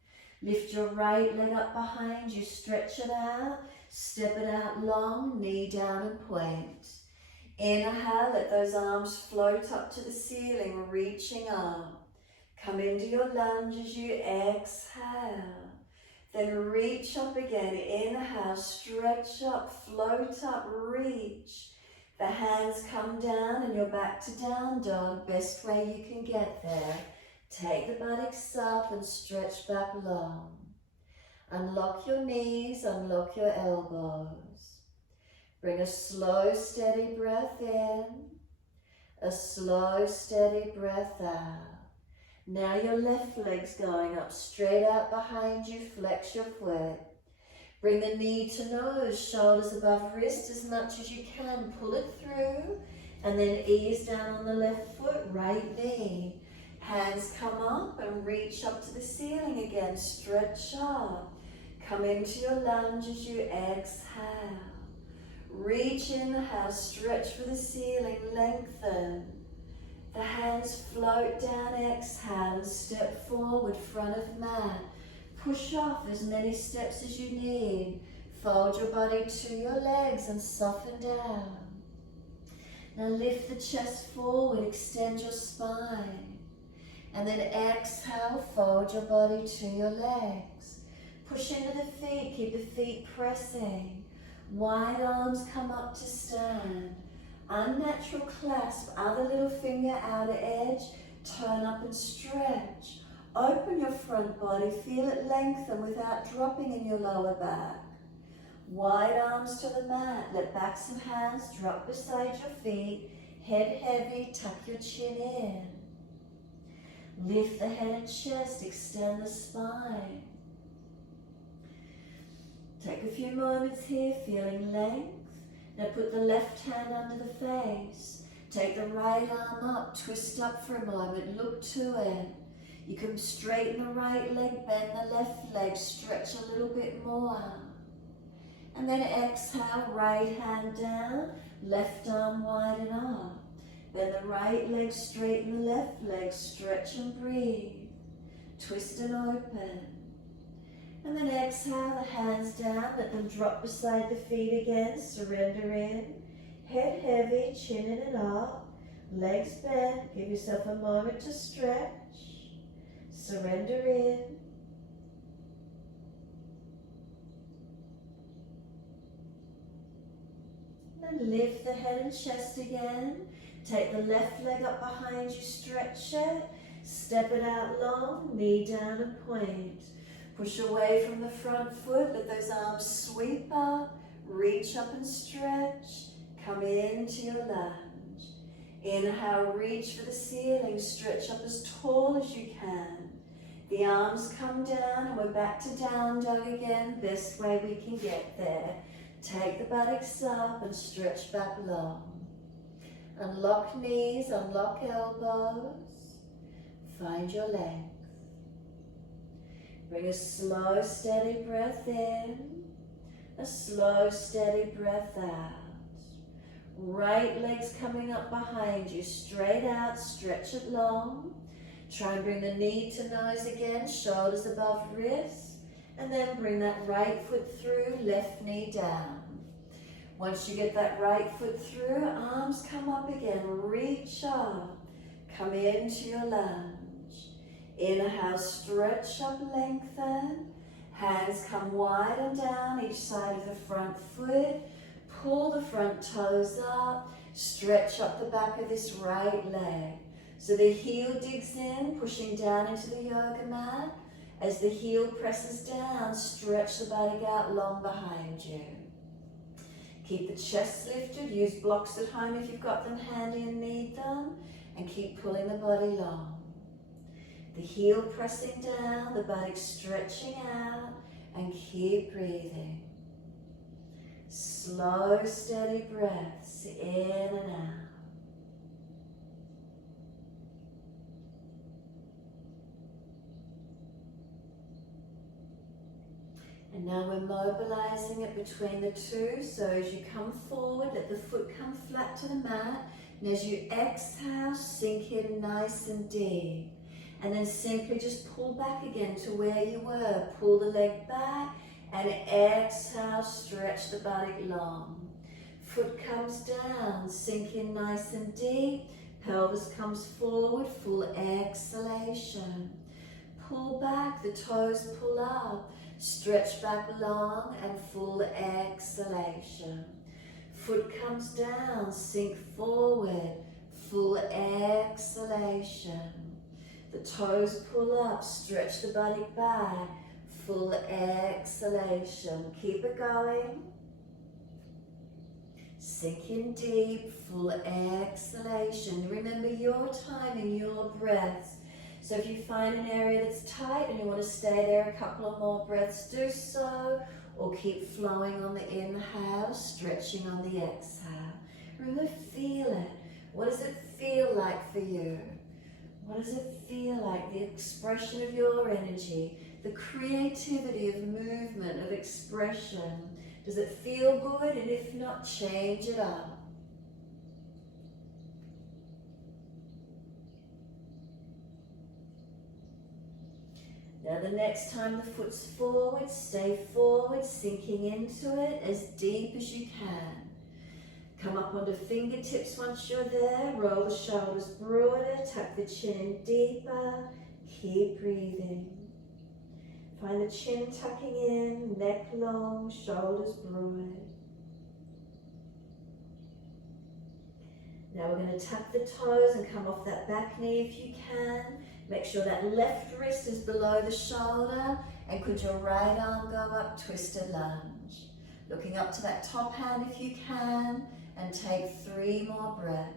Lift your right leg up behind you, stretch it out. Step it out long, knee down and point. Inhale, let those arms float up to the ceiling, reaching up. Come into your lunge as you exhale. Then reach up again. Inhale, stretch up, float up, reach. The hands come down and you're back to down dog. Best way you can get there. Take the buttocks up and stretch back long. Unlock your knees, unlock your elbows. Bring a slow, steady breath in. A slow, steady breath out. Now your left leg's going up, straight out behind you, flex your foot. Bring the knee to nose, shoulders above wrist as much as you can. Pull it through and then ease down on the left foot, right knee. Hands come up and reach up to the ceiling again, stretch up. Come into your lunge as you exhale. Reach, inhale, stretch for the ceiling, lengthen. The hands float down, exhale, and step forward, front of mat. Push off as many steps as you need. Fold your body to your legs and soften down. Now lift the chest forward, extend your spine. And then exhale, fold your body to your legs. Push into the feet, keep the feet pressing. Wide arms come up to stand. Unnatural clasp, other little finger outer edge, turn up and stretch. Open your front body, feel it lengthen without dropping in your lower back. Wide arms to the mat, let backs and hands drop beside your feet. Head heavy, tuck your chin in. Lift the head and chest, extend the spine. Take a few moments here, feeling length. Now put the left hand under the face. Take the right arm up, twist up for a moment, look to it. You can straighten the right leg, bend the left leg, stretch a little bit more. And then exhale, right hand down, left arm widen up. Bend the right leg, straighten the left leg, stretch and breathe. Twist and open. And then exhale, the hands down, let them drop beside the feet again, surrender in. Head heavy, chin in and up, legs bent, give yourself a moment to stretch. Surrender in. And lift the head and chest again. Take the left leg up behind you, stretch it. Step it out long, knee down and point. Push away from the front foot, let those arms sweep up, reach up and stretch. Come into your lunge. Inhale, reach for the ceiling, stretch up as tall as you can. The arms come down and we're back to down dog again, best way we can get there. Take the buttocks up and stretch back long. Unlock knees, unlock elbows. Find your length. Bring a slow, steady breath in. A slow, steady breath out. Right leg's coming up behind you, straight out, stretch it long. Try and bring the knee to nose again, shoulders above wrists. And then bring that right foot through, left knee down. Once you get that right foot through, arms come up again, reach up. Come into your lunge. Inhale, stretch up, lengthen. Hands come wide and down each side of the front foot. Pull the front toes up. Stretch up the back of this right leg. So the heel digs in, pushing down into the yoga mat. As the heel presses down, stretch the buttock out long behind you. Keep the chest lifted. Use blocks at home if you've got them handy and need them. And keep pulling the body long. The heel pressing down, the buttock stretching out, and keep breathing. Slow, steady breaths in and out. And now we're mobilizing it between the two. So as you come forward, let the foot come flat to the mat. And as you exhale, sink in nice and deep. And then simply just pull back again to where you were. Pull the leg back and exhale, stretch the buttock long. Foot comes down, sink in nice and deep. Pelvis comes forward, full exhalation. Pull back, the toes pull up. Stretch back long and full exhalation. Foot comes down, sink forward, full exhalation. The toes pull up, stretch the body back, full exhalation. Keep it going. Sink in deep, full exhalation. Remember your time and your breaths. So if you find an area that's tight and you want to stay there a couple of more breaths, do so. Or keep flowing on the inhale, stretching on the exhale. Remember, feel it. What does it feel like for you? What does it feel like? The expression of your energy, the creativity of movement, of expression. Does it feel good? And if not, change it up. Now the next time the foot's forward, stay forward, sinking into it as deep as you can. Come up onto fingertips once you're there. Roll the shoulders broader, tuck the chin in deeper. Keep breathing. Find the chin tucking in, neck long, shoulders broad. Now we're going to tuck the toes and come off that back knee if you can. Make sure that left wrist is below the shoulder, and could your right arm go up, twisted lunge. Looking up to that top hand if you can, and take 3 more breaths.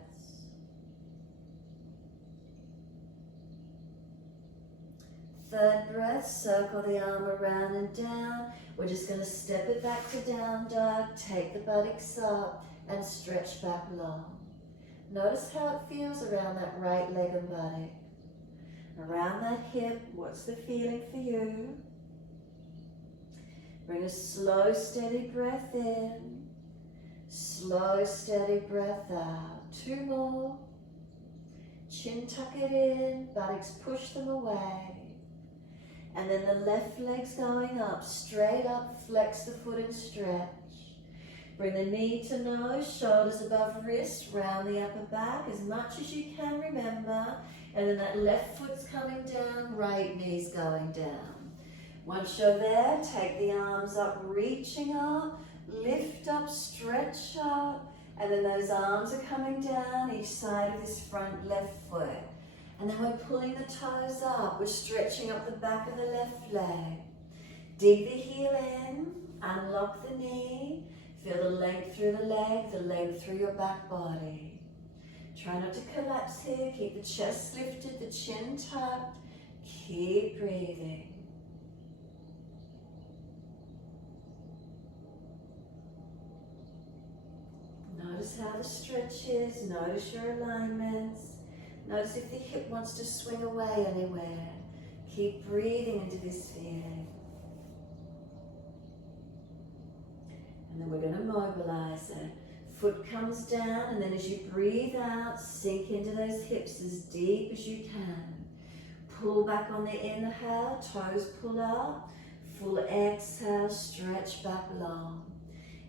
Third breath, circle the arm around and down. We're just going to step it back to down dog, take the buttocks up and stretch back long. Notice how it feels around that right leg and buttock. Around that hip, what's the feeling for you? Bring a slow, steady breath in. Slow, steady breath out. 2 more. Chin tuck it in, buttocks push them away. And then the left leg's going up, straight up, flex the foot and stretch. Bring the knee to nose, shoulders above wrist, round the upper back as much as you can, remember. And then that left foot's coming down, right knee's going down. Once you're there, take the arms up, reaching up, lift up, stretch up, and then those arms are coming down each side of this front left foot. And then we're pulling the toes up, we're stretching up the back of the left leg. Dig the heel in, unlock the knee, feel the length through the length through your back body. Try not to collapse here, keep the chest lifted, the chin tucked, keep breathing. Notice how the stretch is, notice your alignments. Notice if the hip wants to swing away anywhere. Keep breathing into this feeling. And then we're going to mobilize it. Foot comes down, and then as you breathe out, sink into those hips as deep as you can. Pull back on the inhale, toes pull up. Full exhale, stretch back long.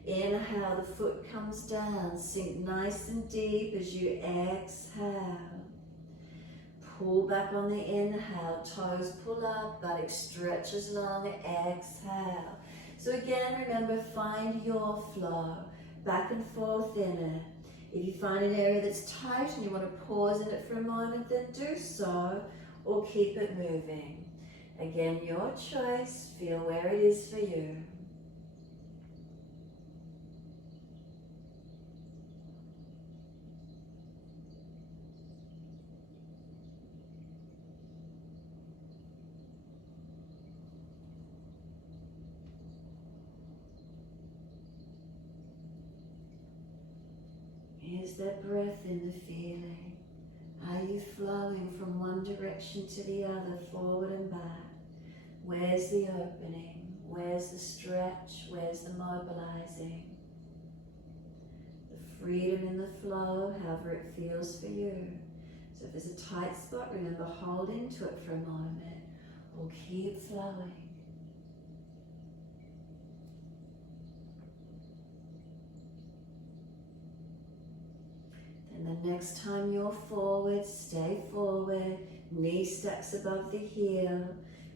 Inhale, the foot comes down, sink nice and deep as you exhale. Pull back on the inhale, toes pull up, buttock stretches long, exhale. So again, remember, find your flow, back and forth in it. If you find an area that's tight and you want to pause in it for a moment, then do so, or keep it moving. Again, your choice, feel where it is for you. Is that breath in the feeling? Are you flowing from one direction to the other, forward and back? Where's the opening? Where's the stretch? Where's the mobilizing? The freedom in the flow, however it feels for you. So if there's a tight spot, remember, hold into it for a moment, or keep flowing. And the next time you're forward, stay forward, knee stacks above the heel,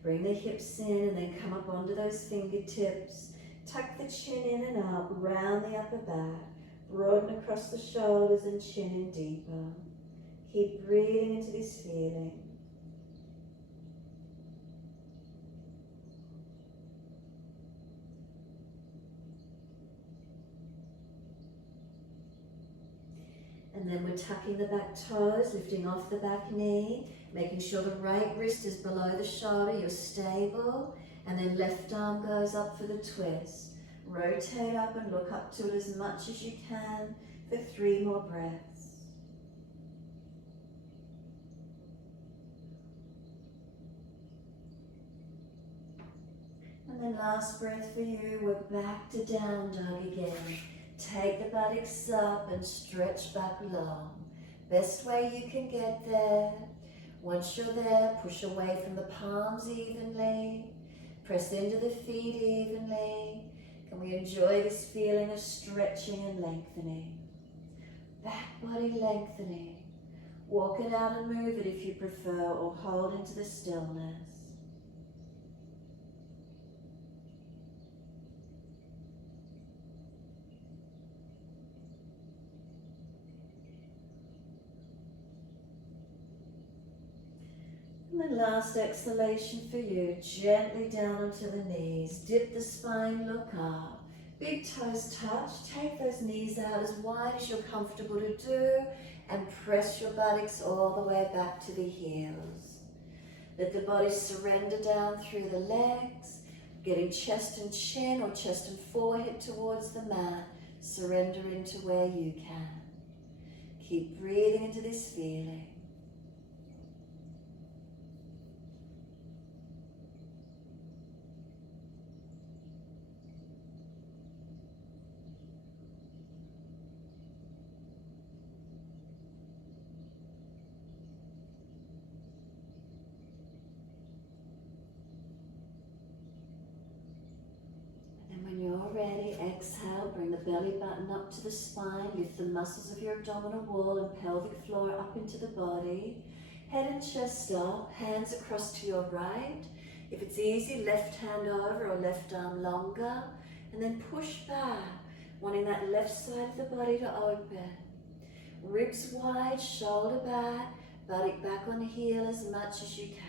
bring the hips in and then come up onto those fingertips, tuck the chin in and up, round the upper back, broaden across the shoulders and chin in deeper. Keep breathing into this feeling. And then we're tucking the back toes, lifting off the back knee, making sure the right wrist is below the shoulder, you're stable, and then left arm goes up for the twist. Rotate up and look up to it as much as you can for 3 more breaths. And then last breath for you, we're back to down dog again. Take the buttocks up and stretch back long. Best way you can get there. Once you're there, push away from the palms evenly. Press into the feet evenly. Can we enjoy this feeling of stretching and lengthening? back body lengthening. Walk it out and move it if you prefer, or hold into the stillness. And then last exhalation for you, gently down onto the knees. Dip the spine, look up. Big toes touch. Take those knees out as wide as you're comfortable to do, and press your buttocks all the way back to the heels. Let the body surrender down through the legs, getting chest and chin or chest and forehead towards the mat. Surrender into where you can. Keep breathing into this feeling. When you're ready, exhale, bring the belly button up to the spine, lift the muscles of your abdominal wall and pelvic floor up into the body. Head and chest up, hands across to your right. If it's easy, left hand over or left arm longer, and then push back, wanting that left side of the body to open. Ribs wide, shoulder back, buttock back on heel as much as you can.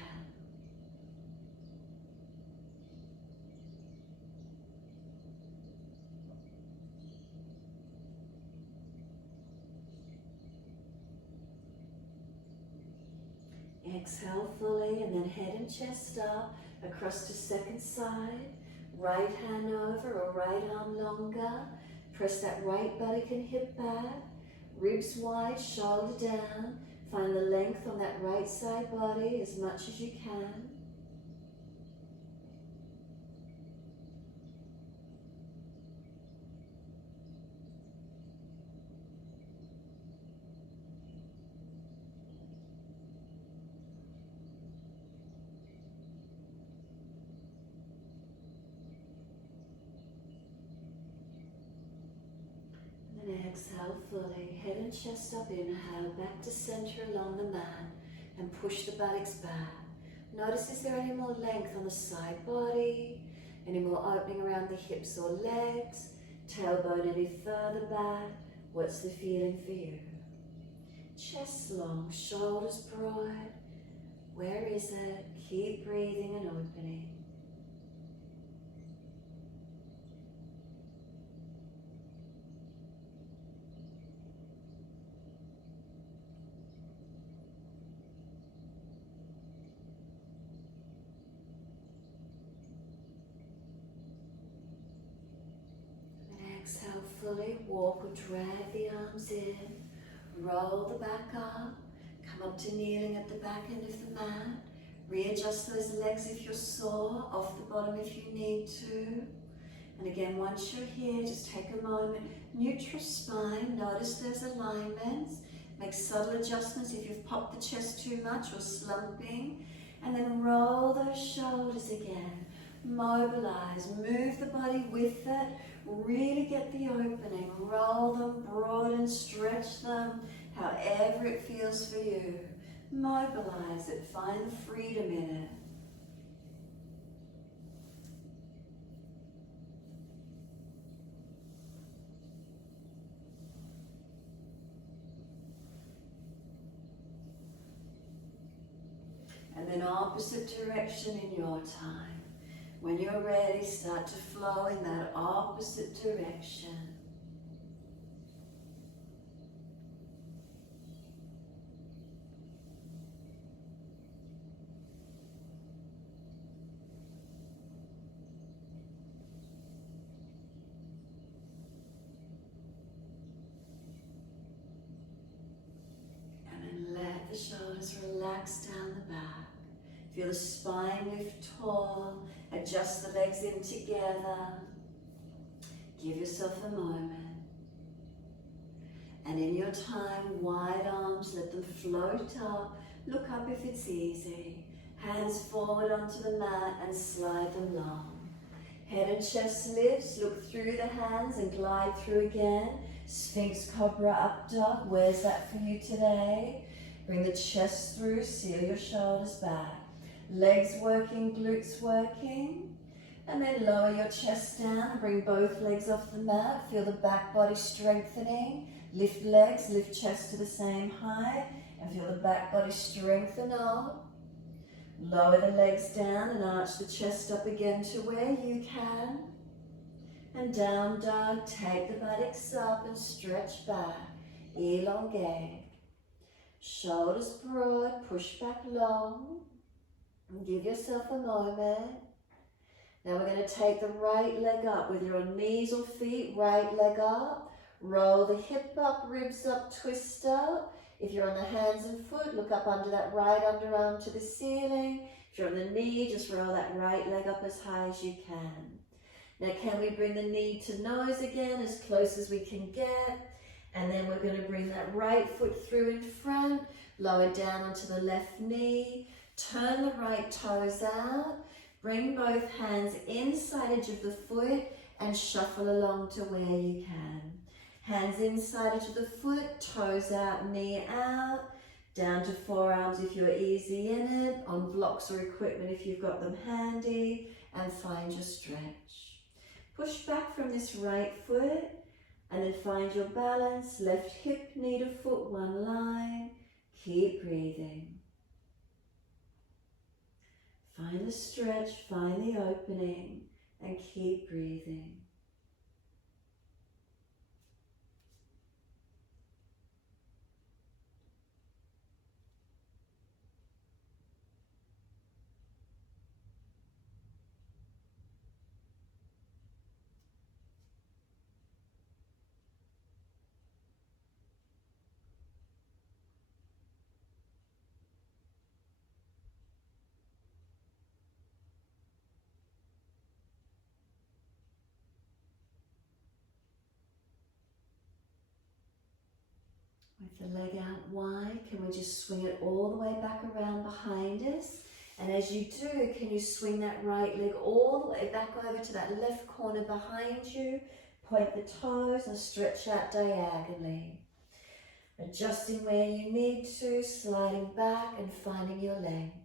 Exhale fully, and then head and chest up, across to second side. Right hand over or right arm longer. Press that right buttock and hip back. Ribs wide, shoulder down. Find the length on that right side body as much as you can. Exhale fully, head and chest up, inhale, back to center along the mat, and push the buttocks back. Notice, is there any more length on the side body? Any more opening around the hips or legs? Tailbone any further back? What's the feeling for you? Chest long, shoulders broad. Where is it? Keep breathing and opening. Exhale fully, walk or drag the arms in, roll the back up, come up to kneeling at the back end of the mat, readjust those legs if you're sore, off the bottom if you need to. And again, once you're here, just take a moment, neutral spine, notice those alignments, make subtle adjustments if you've popped the chest too much or slumping, and then roll those shoulders again. Mobilize, move the body with it, really get the opening, roll them, broaden, stretch them, however it feels for you. Mobilize it, find the freedom in it. And then opposite direction in your time. When you're ready, start to flow in that opposite direction. And then let the shoulders relax down the back. Feel the spine lift tall. Adjust the legs in together. Give yourself a moment. And in your time, wide arms, let them float up. Look up if it's easy. Hands forward onto the mat and slide them long. Head and chest lifts. Look through the hands and glide through again. Sphinx Cobra Up Dog. Where's that for you today? Bring the chest through, seal your shoulders back. Legs working, glutes working. And then lower your chest down and bring both legs off the mat. Feel the back body strengthening. Lift legs, lift chest to the same height. And feel the back body strengthen up. Lower the legs down and arch the chest up again to where you can. And down dog, take the buttocks up and stretch back. Elongate. Shoulders broad, push back long. And give yourself a moment. Now we're going to take the right leg up, whether you're on knees or feet, right leg up. Roll the hip up, ribs up, twist up. If you're on the hands and foot, look up under that right underarm to the ceiling. If you're on the knee, just roll that right leg up as high as you can. Now can we bring the knee to nose again, as close as we can get. And then we're going to bring that right foot through in front, lower down onto the left knee. Turn the right toes out. Bring both hands inside edge of the foot and shuffle along to where you can. Hands inside edge of the foot, toes out, knee out, down to forearms if you're easy in it, on blocks or equipment if you've got them handy, and find your stretch. Push back from this right foot, and then find your balance, left hip, knee to foot, one line. Keep breathing. Find the stretch, find the opening, and keep breathing. With the leg out wide, can we just swing it all the way back around behind us? And as you do, can you swing that right leg all the way back over to that left corner behind you? Point the toes and stretch out diagonally. Adjusting where you need to, sliding back and finding your length.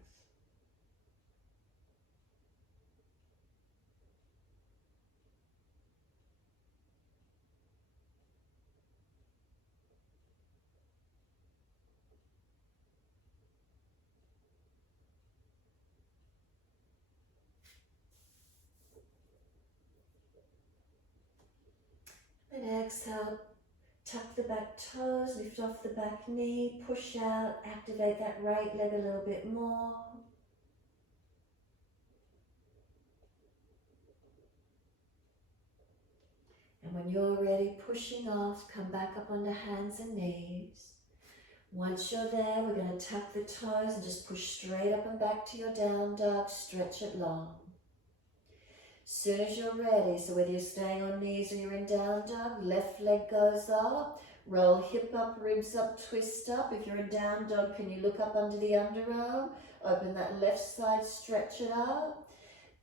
And exhale, tuck the back toes, lift off the back knee, push out, activate that right leg a little bit more. And when you're ready, pushing off, come back up onto hands and knees. Once you're there, we're going to tuck the toes and just push straight up and back to your down dog, stretch it long. Soon as you're ready, so whether you're staying on knees or you're in down dog, left leg goes up, roll hip up, ribs up, twist up. If you're in down dog, can you look up under the underarm, open that left side, stretch it up,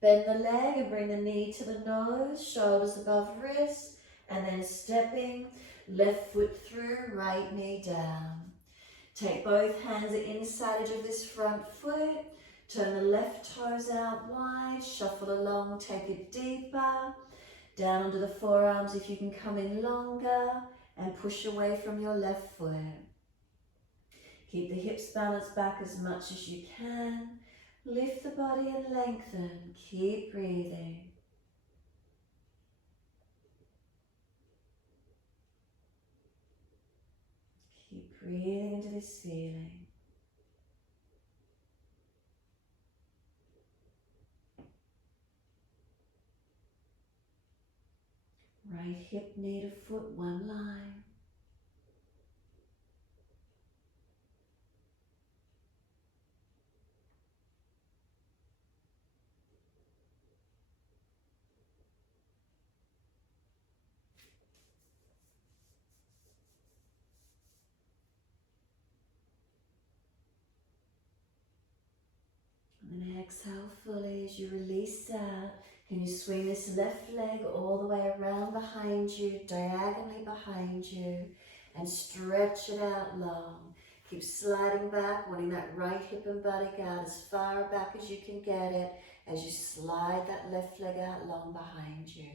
bend the leg and bring the knee to the nose, shoulders above wrist, and then stepping, left foot through, right knee down. Take both hands inside edge of this front foot. Turn the left toes out wide, shuffle along, take it deeper. Down onto the forearms if you can come in longer, and push away from your left foot. Keep the hips balanced back as much as you can. Lift the body and lengthen. Keep breathing. Keep breathing into this feeling. Right hip, knee to foot, one line. And then exhale fully as you release out. Can you swing this left leg all the way around behind you, diagonally behind you, and stretch it out long. Keep sliding back, wanting that right hip and buttock out as far back as you can get it as you slide that left leg out long behind you.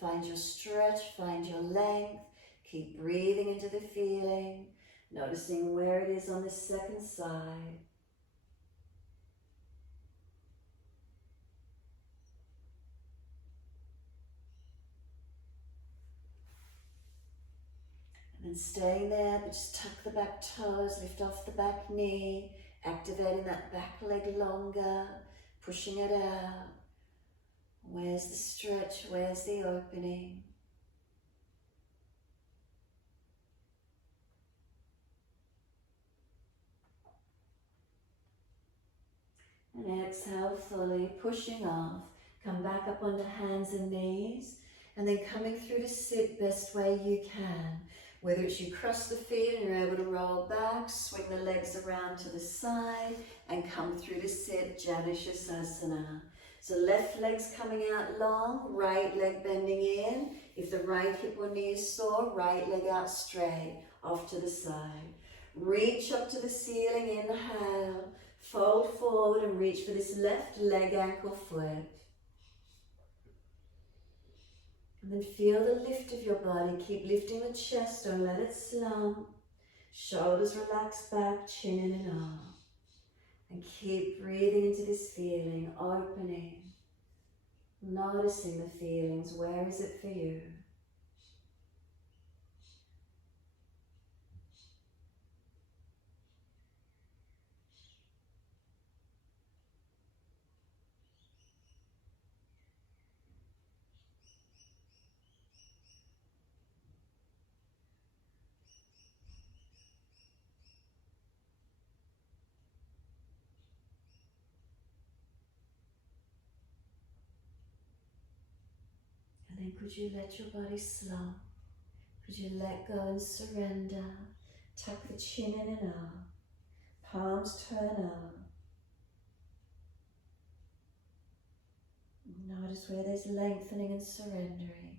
Find your stretch, find your length. Keep breathing into the feeling, noticing where it is on the second side. And staying there, but just tuck the back toes, lift off the back knee, activating that back leg longer, pushing it out. Where's the stretch? Where's the opening? And exhale fully, pushing off. Come back up onto hands and knees, and then coming through to sit best way you can. Whether it's you cross the feet and you're able to roll back, swing the legs around to the side, and come through to sit, Janusasana. So left leg's coming out long, right leg bending in. If the right hip or knee is sore, right leg out straight, off to the side. Reach up to the ceiling, inhale. Fold forward and reach for this left leg, ankle, foot. And then feel the lift of your body. Keep lifting the chest, don't let it slump. Shoulders relax back, chin in and up. And keep breathing into this feeling, opening. Noticing the feelings, where is it for you? And then could you let your body slump? Could you let go and surrender? Tuck the chin in and up. Palms turn up. Notice where there's lengthening and surrendering.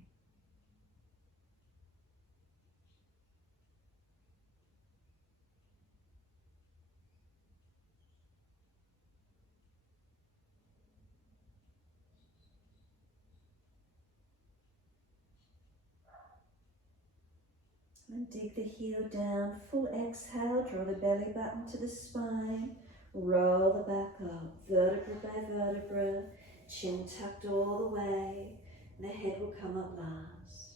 And dig the heel down, full exhale, draw the belly button to the spine, roll the back up, vertebra by vertebra, chin tucked all the way, and the head will come up last.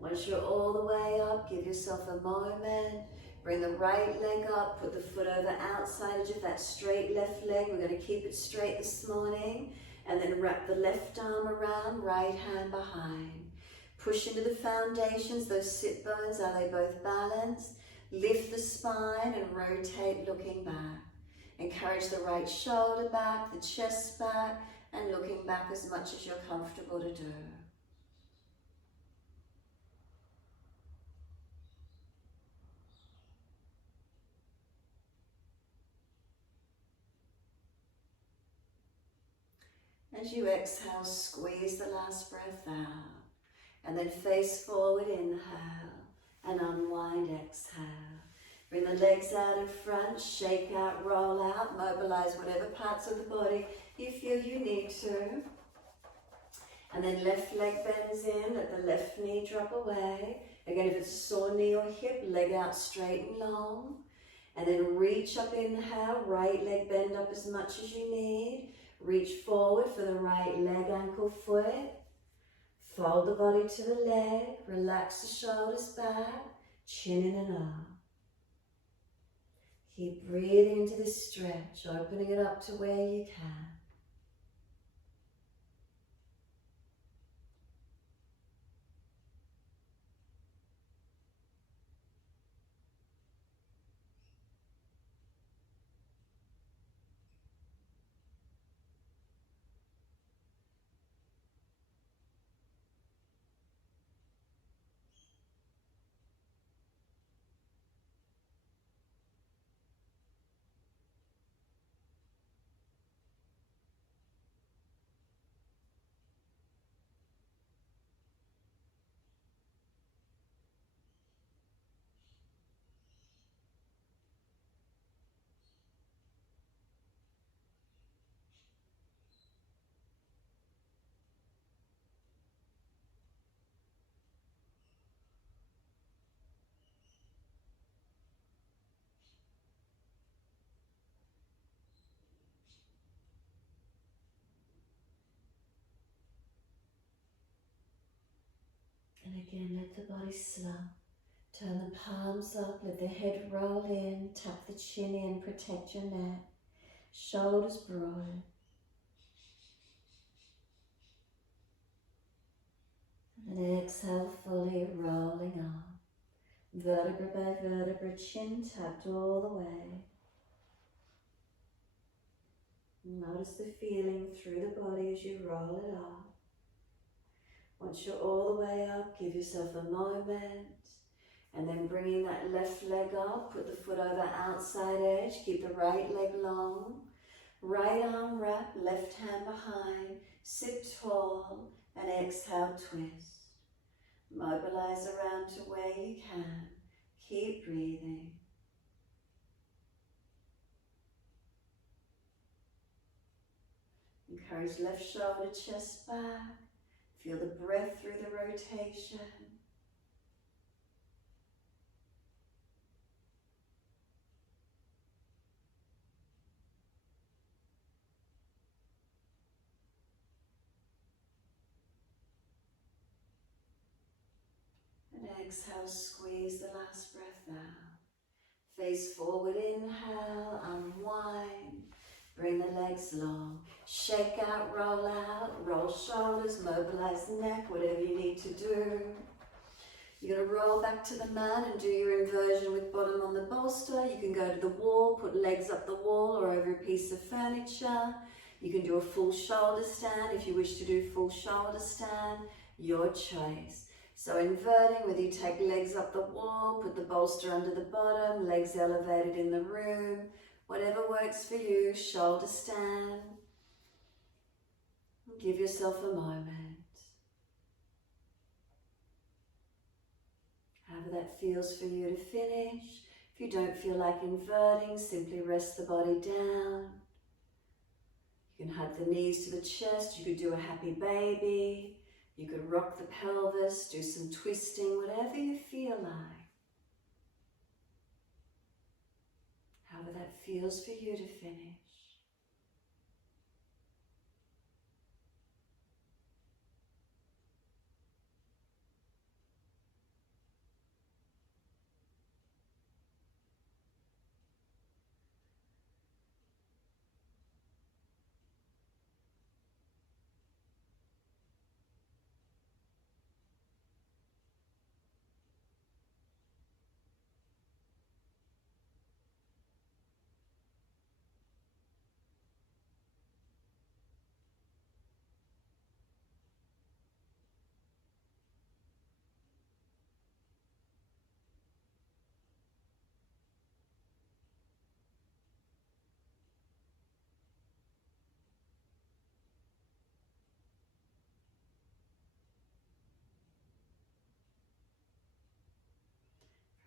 Once you're all the way up, give yourself a moment, bring the right leg up, put the foot over outside edge of that straight left leg. We're going to keep it straight this morning, and then wrap the left arm around, right hand behind. Push into the foundations, those sit bones, are they both balanced? Lift the spine and rotate looking back. Encourage the right shoulder back, the chest back, and looking back as much as you're comfortable to do. As you exhale, squeeze the last breath out. And then face forward, inhale, and unwind, exhale. Bring the legs out in front, shake out, roll out, mobilize whatever parts of the body you feel you need to. And then left leg bends in, let the left knee drop away. Again, if it's a sore knee or hip, leg out straight and long. And then reach up, inhale, right leg bend up as much as you need. Reach forward for the right leg, ankle, foot. Fold the body to the leg, relax the shoulders back, chin in and up. Keep breathing into this stretch, opening it up to where you can. And again, let the body slump. Turn the palms up, let the head roll in, tuck the chin in, protect your neck. Shoulders broad. And then exhale, fully rolling up. Vertebra by vertebra, chin tucked all the way. Notice the feeling through the body as you roll it up. Once you're all the way up, give yourself a moment. And then bringing that left leg up, put the foot over outside edge, keep the right leg long. Right arm wrap, left hand behind, sit tall, and exhale, twist. Mobilize around to where you can. Keep breathing. Encourage left shoulder, chest back. Feel the breath through the rotation. And exhale, squeeze the last breath out. Face forward, inhale, unwind. Bring the legs long. Shake out, roll shoulders, mobilize neck, whatever you need to do. You're going to roll back to the mat and do your inversion with bottom on the bolster. You can go to the wall, put legs up the wall or over a piece of furniture. You can do a full shoulder stand if you wish to do full shoulder stand, your choice. So inverting, whether you take legs up the wall, put the bolster under the bottom, legs elevated in the room, whatever works for you, shoulder stand. Give yourself a moment. However that feels for you to finish. If you don't feel like inverting, simply rest the body down. You can hug the knees to the chest. You could do a happy baby. You could rock the pelvis, do some twisting, whatever you feel like. However that feels for you to finish.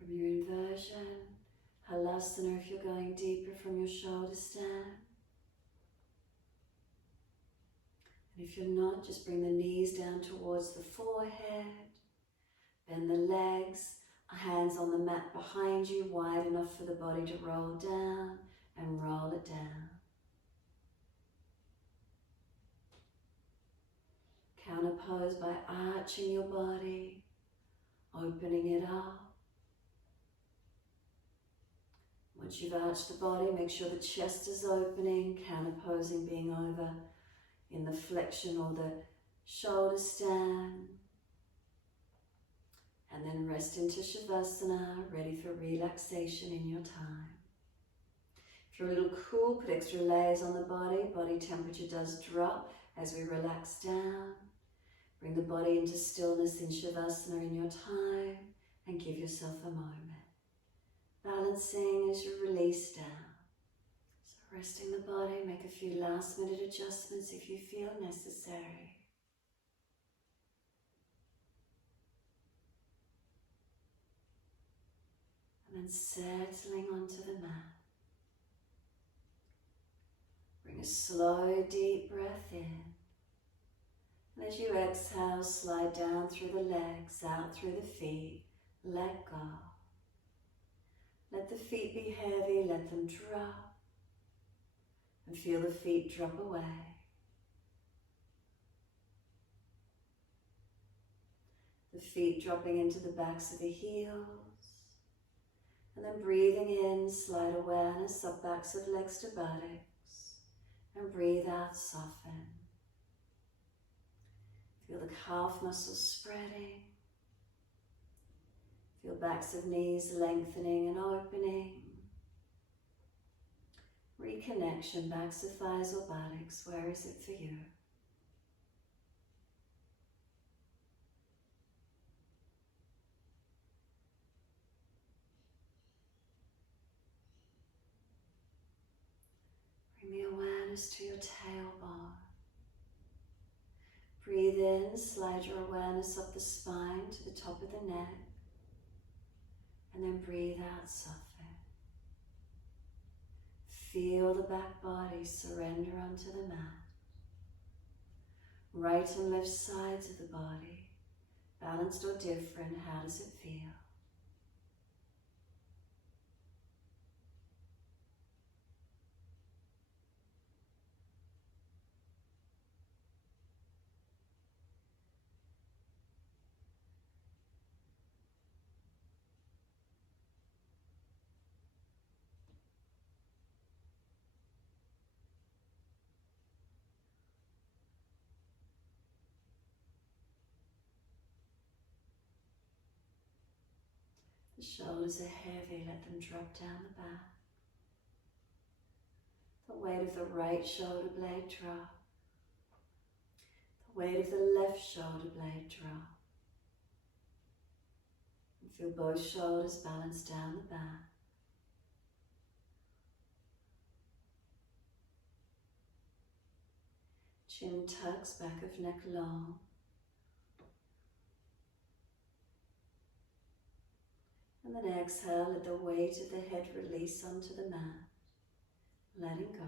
From your inversion, halasana if you're going deeper from your shoulder stand. And if you're not, just bring the knees down towards the forehead. Bend the legs, hands on the mat behind you, wide enough for the body to roll down, and roll it down. Counter pose by arching your body, opening it up. Once you've arched the body, make sure the chest is opening, counter posing being over in the flexion or the shoulder stand. And then rest into Shavasana, ready for relaxation in your time. If you're a little cool, put extra layers on the body. Body temperature does drop as we relax down. Bring the body into stillness in Shavasana in your time and give yourself a moment. Balancing as you release down. So resting the body, make a few last minute adjustments if you feel necessary. And then settling onto the mat. Bring a slow, deep breath in. And as you exhale, slide down through the legs, out through the feet. Let go. Let the feet be heavy, let them drop. And feel the feet drop away. The feet dropping into the backs of the heels. And then breathing in, slide awareness up backs of legs to buttocks. And breathe out, soften. Feel the calf muscles spreading. Feel backs of knees lengthening and opening. Reconnection, backs of thighs or buttocks, where is it for you? Bring the awareness to your tailbone. Breathe in, slide your awareness up the spine to the top of the neck. And then breathe out, soften. Feel the back body surrender onto the mat. Right and left sides of the body, balanced or different, how does it feel? The shoulders are heavy, let them drop down the back. The weight of the right shoulder blade drop. The weight of the left shoulder blade drop. And feel both shoulders balance down the back. Chin tucks, back of neck long. And then exhale, let the weight of the head release onto the mat, letting go.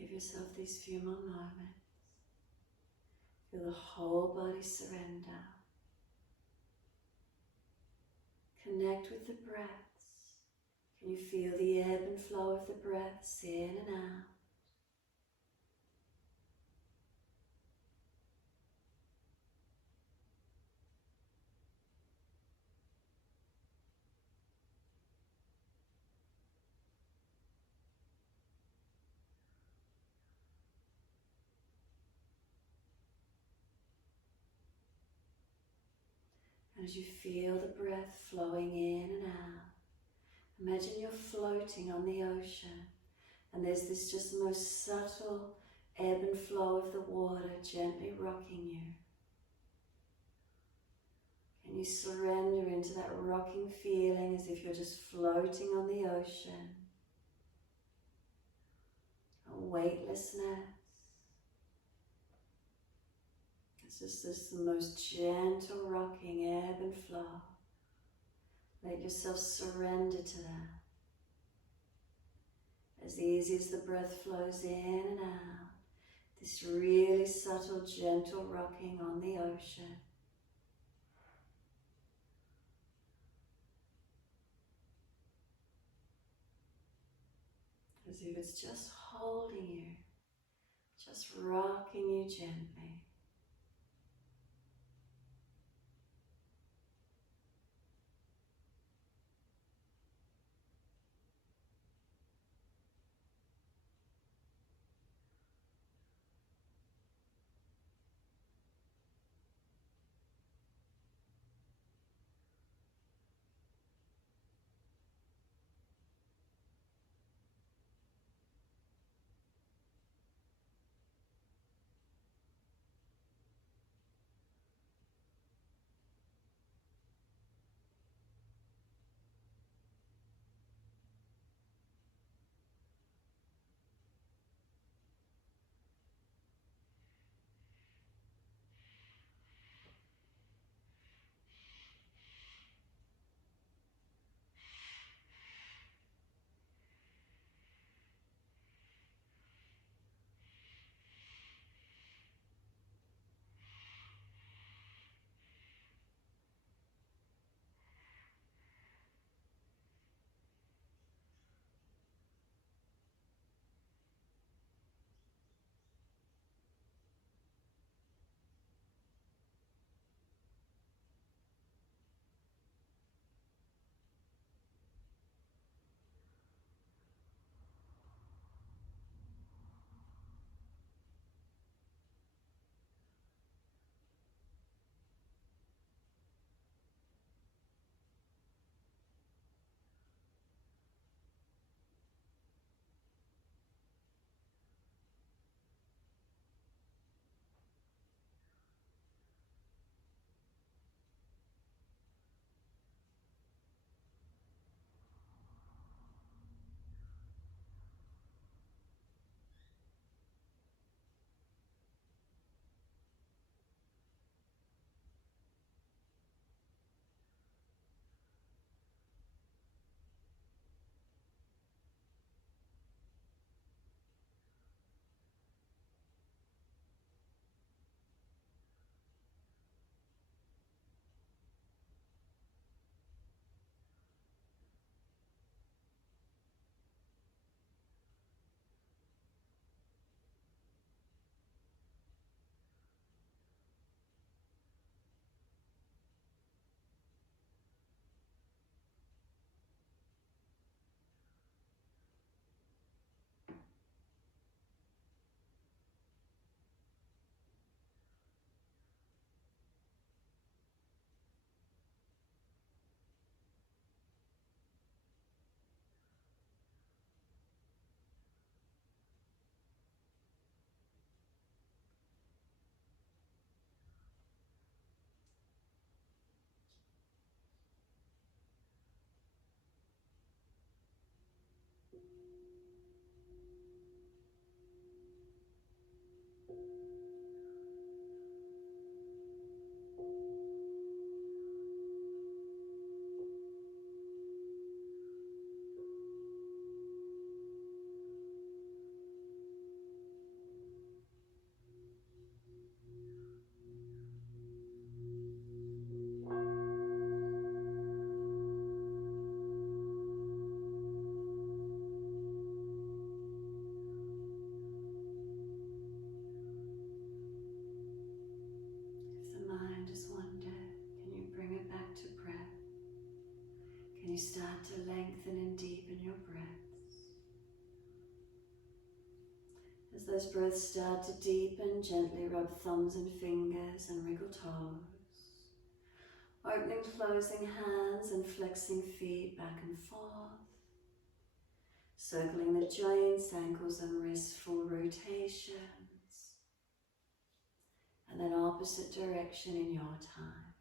Give yourself these few more moments. Feel the whole body surrender. Connect with the breaths. Can you feel the ebb and flow of the breaths in and out? And as you feel the breath flowing in and out, imagine you're floating on the ocean and there's this just most subtle ebb and flow of the water gently rocking you. Can you surrender into that rocking feeling as if you're just floating on the ocean? A weightlessness. It's just the most gentle rocking ebb and flow. Let yourself surrender to that. As easy as the breath flows in and out, this really subtle, gentle rocking on the ocean. As if it's just holding you, just rocking you gently. start to lengthen and deepen your breaths. As those breaths start to deepen, gently rub thumbs and fingers and wriggle toes. Opening, closing hands and flexing feet back and forth. Circling the joints, ankles and wrists for rotations. And then opposite direction in your time.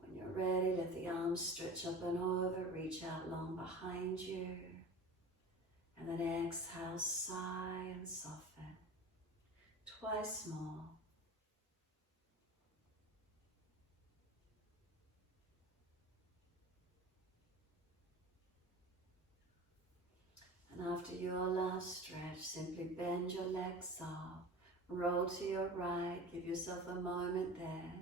When you're ready, let the arms stretch up and over, reach out long behind you. And then exhale, sigh and soften. Twice more. And after your last stretch, simply bend your legs up, roll to your right, give yourself a moment there.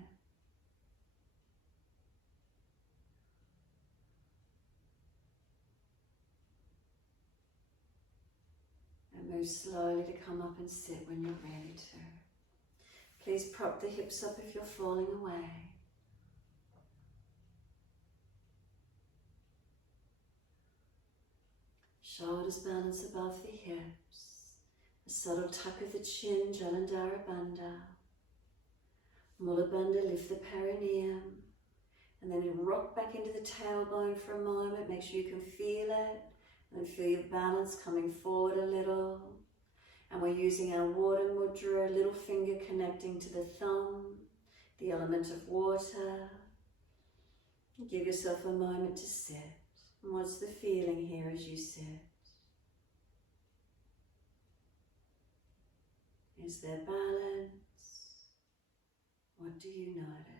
And move slowly to come up and sit when you're ready to. Please prop the hips up if you're falling away. Shoulders balance above the hips. A subtle tuck of the chin, Jalandhara Bandha. Mula Bandha, lift the perineum. And then rock back into the tailbone for a moment. Make sure you can feel it. And feel your balance coming forward a little. And we're using our water mudra, little finger connecting to the thumb, the element of water. Give yourself a moment to sit. And what's the feeling here as you sit? Is there balance? What do you notice?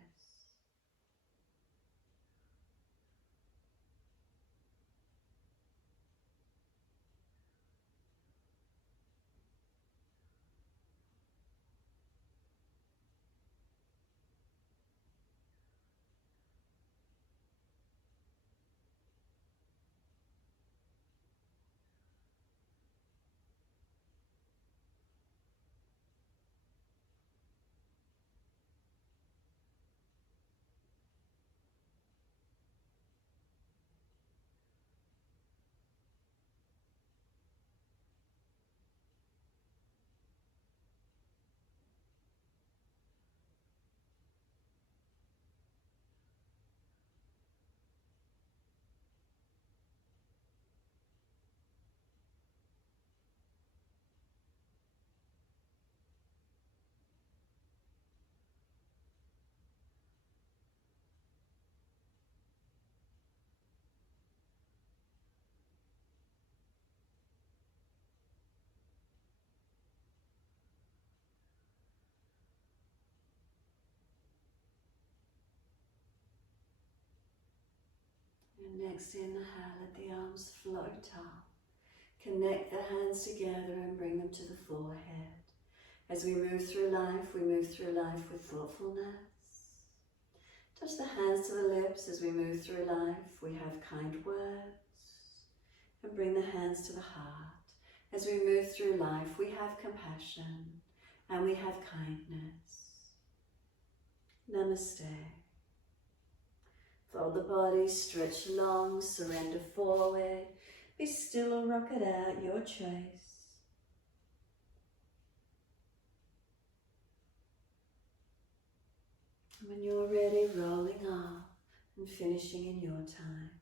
And next inhale, let the arms float up. Connect the hands together and bring them to the forehead. As we move through life with thoughtfulness. Touch the hands to the lips as we move through life. We have kind words. And bring the hands to the heart. As we move through life, we have compassion and we have kindness. Namaste. Fold the body, stretch long, surrender forward. Be still or rock it out, your choice. When you're ready, rolling up and finishing in your time.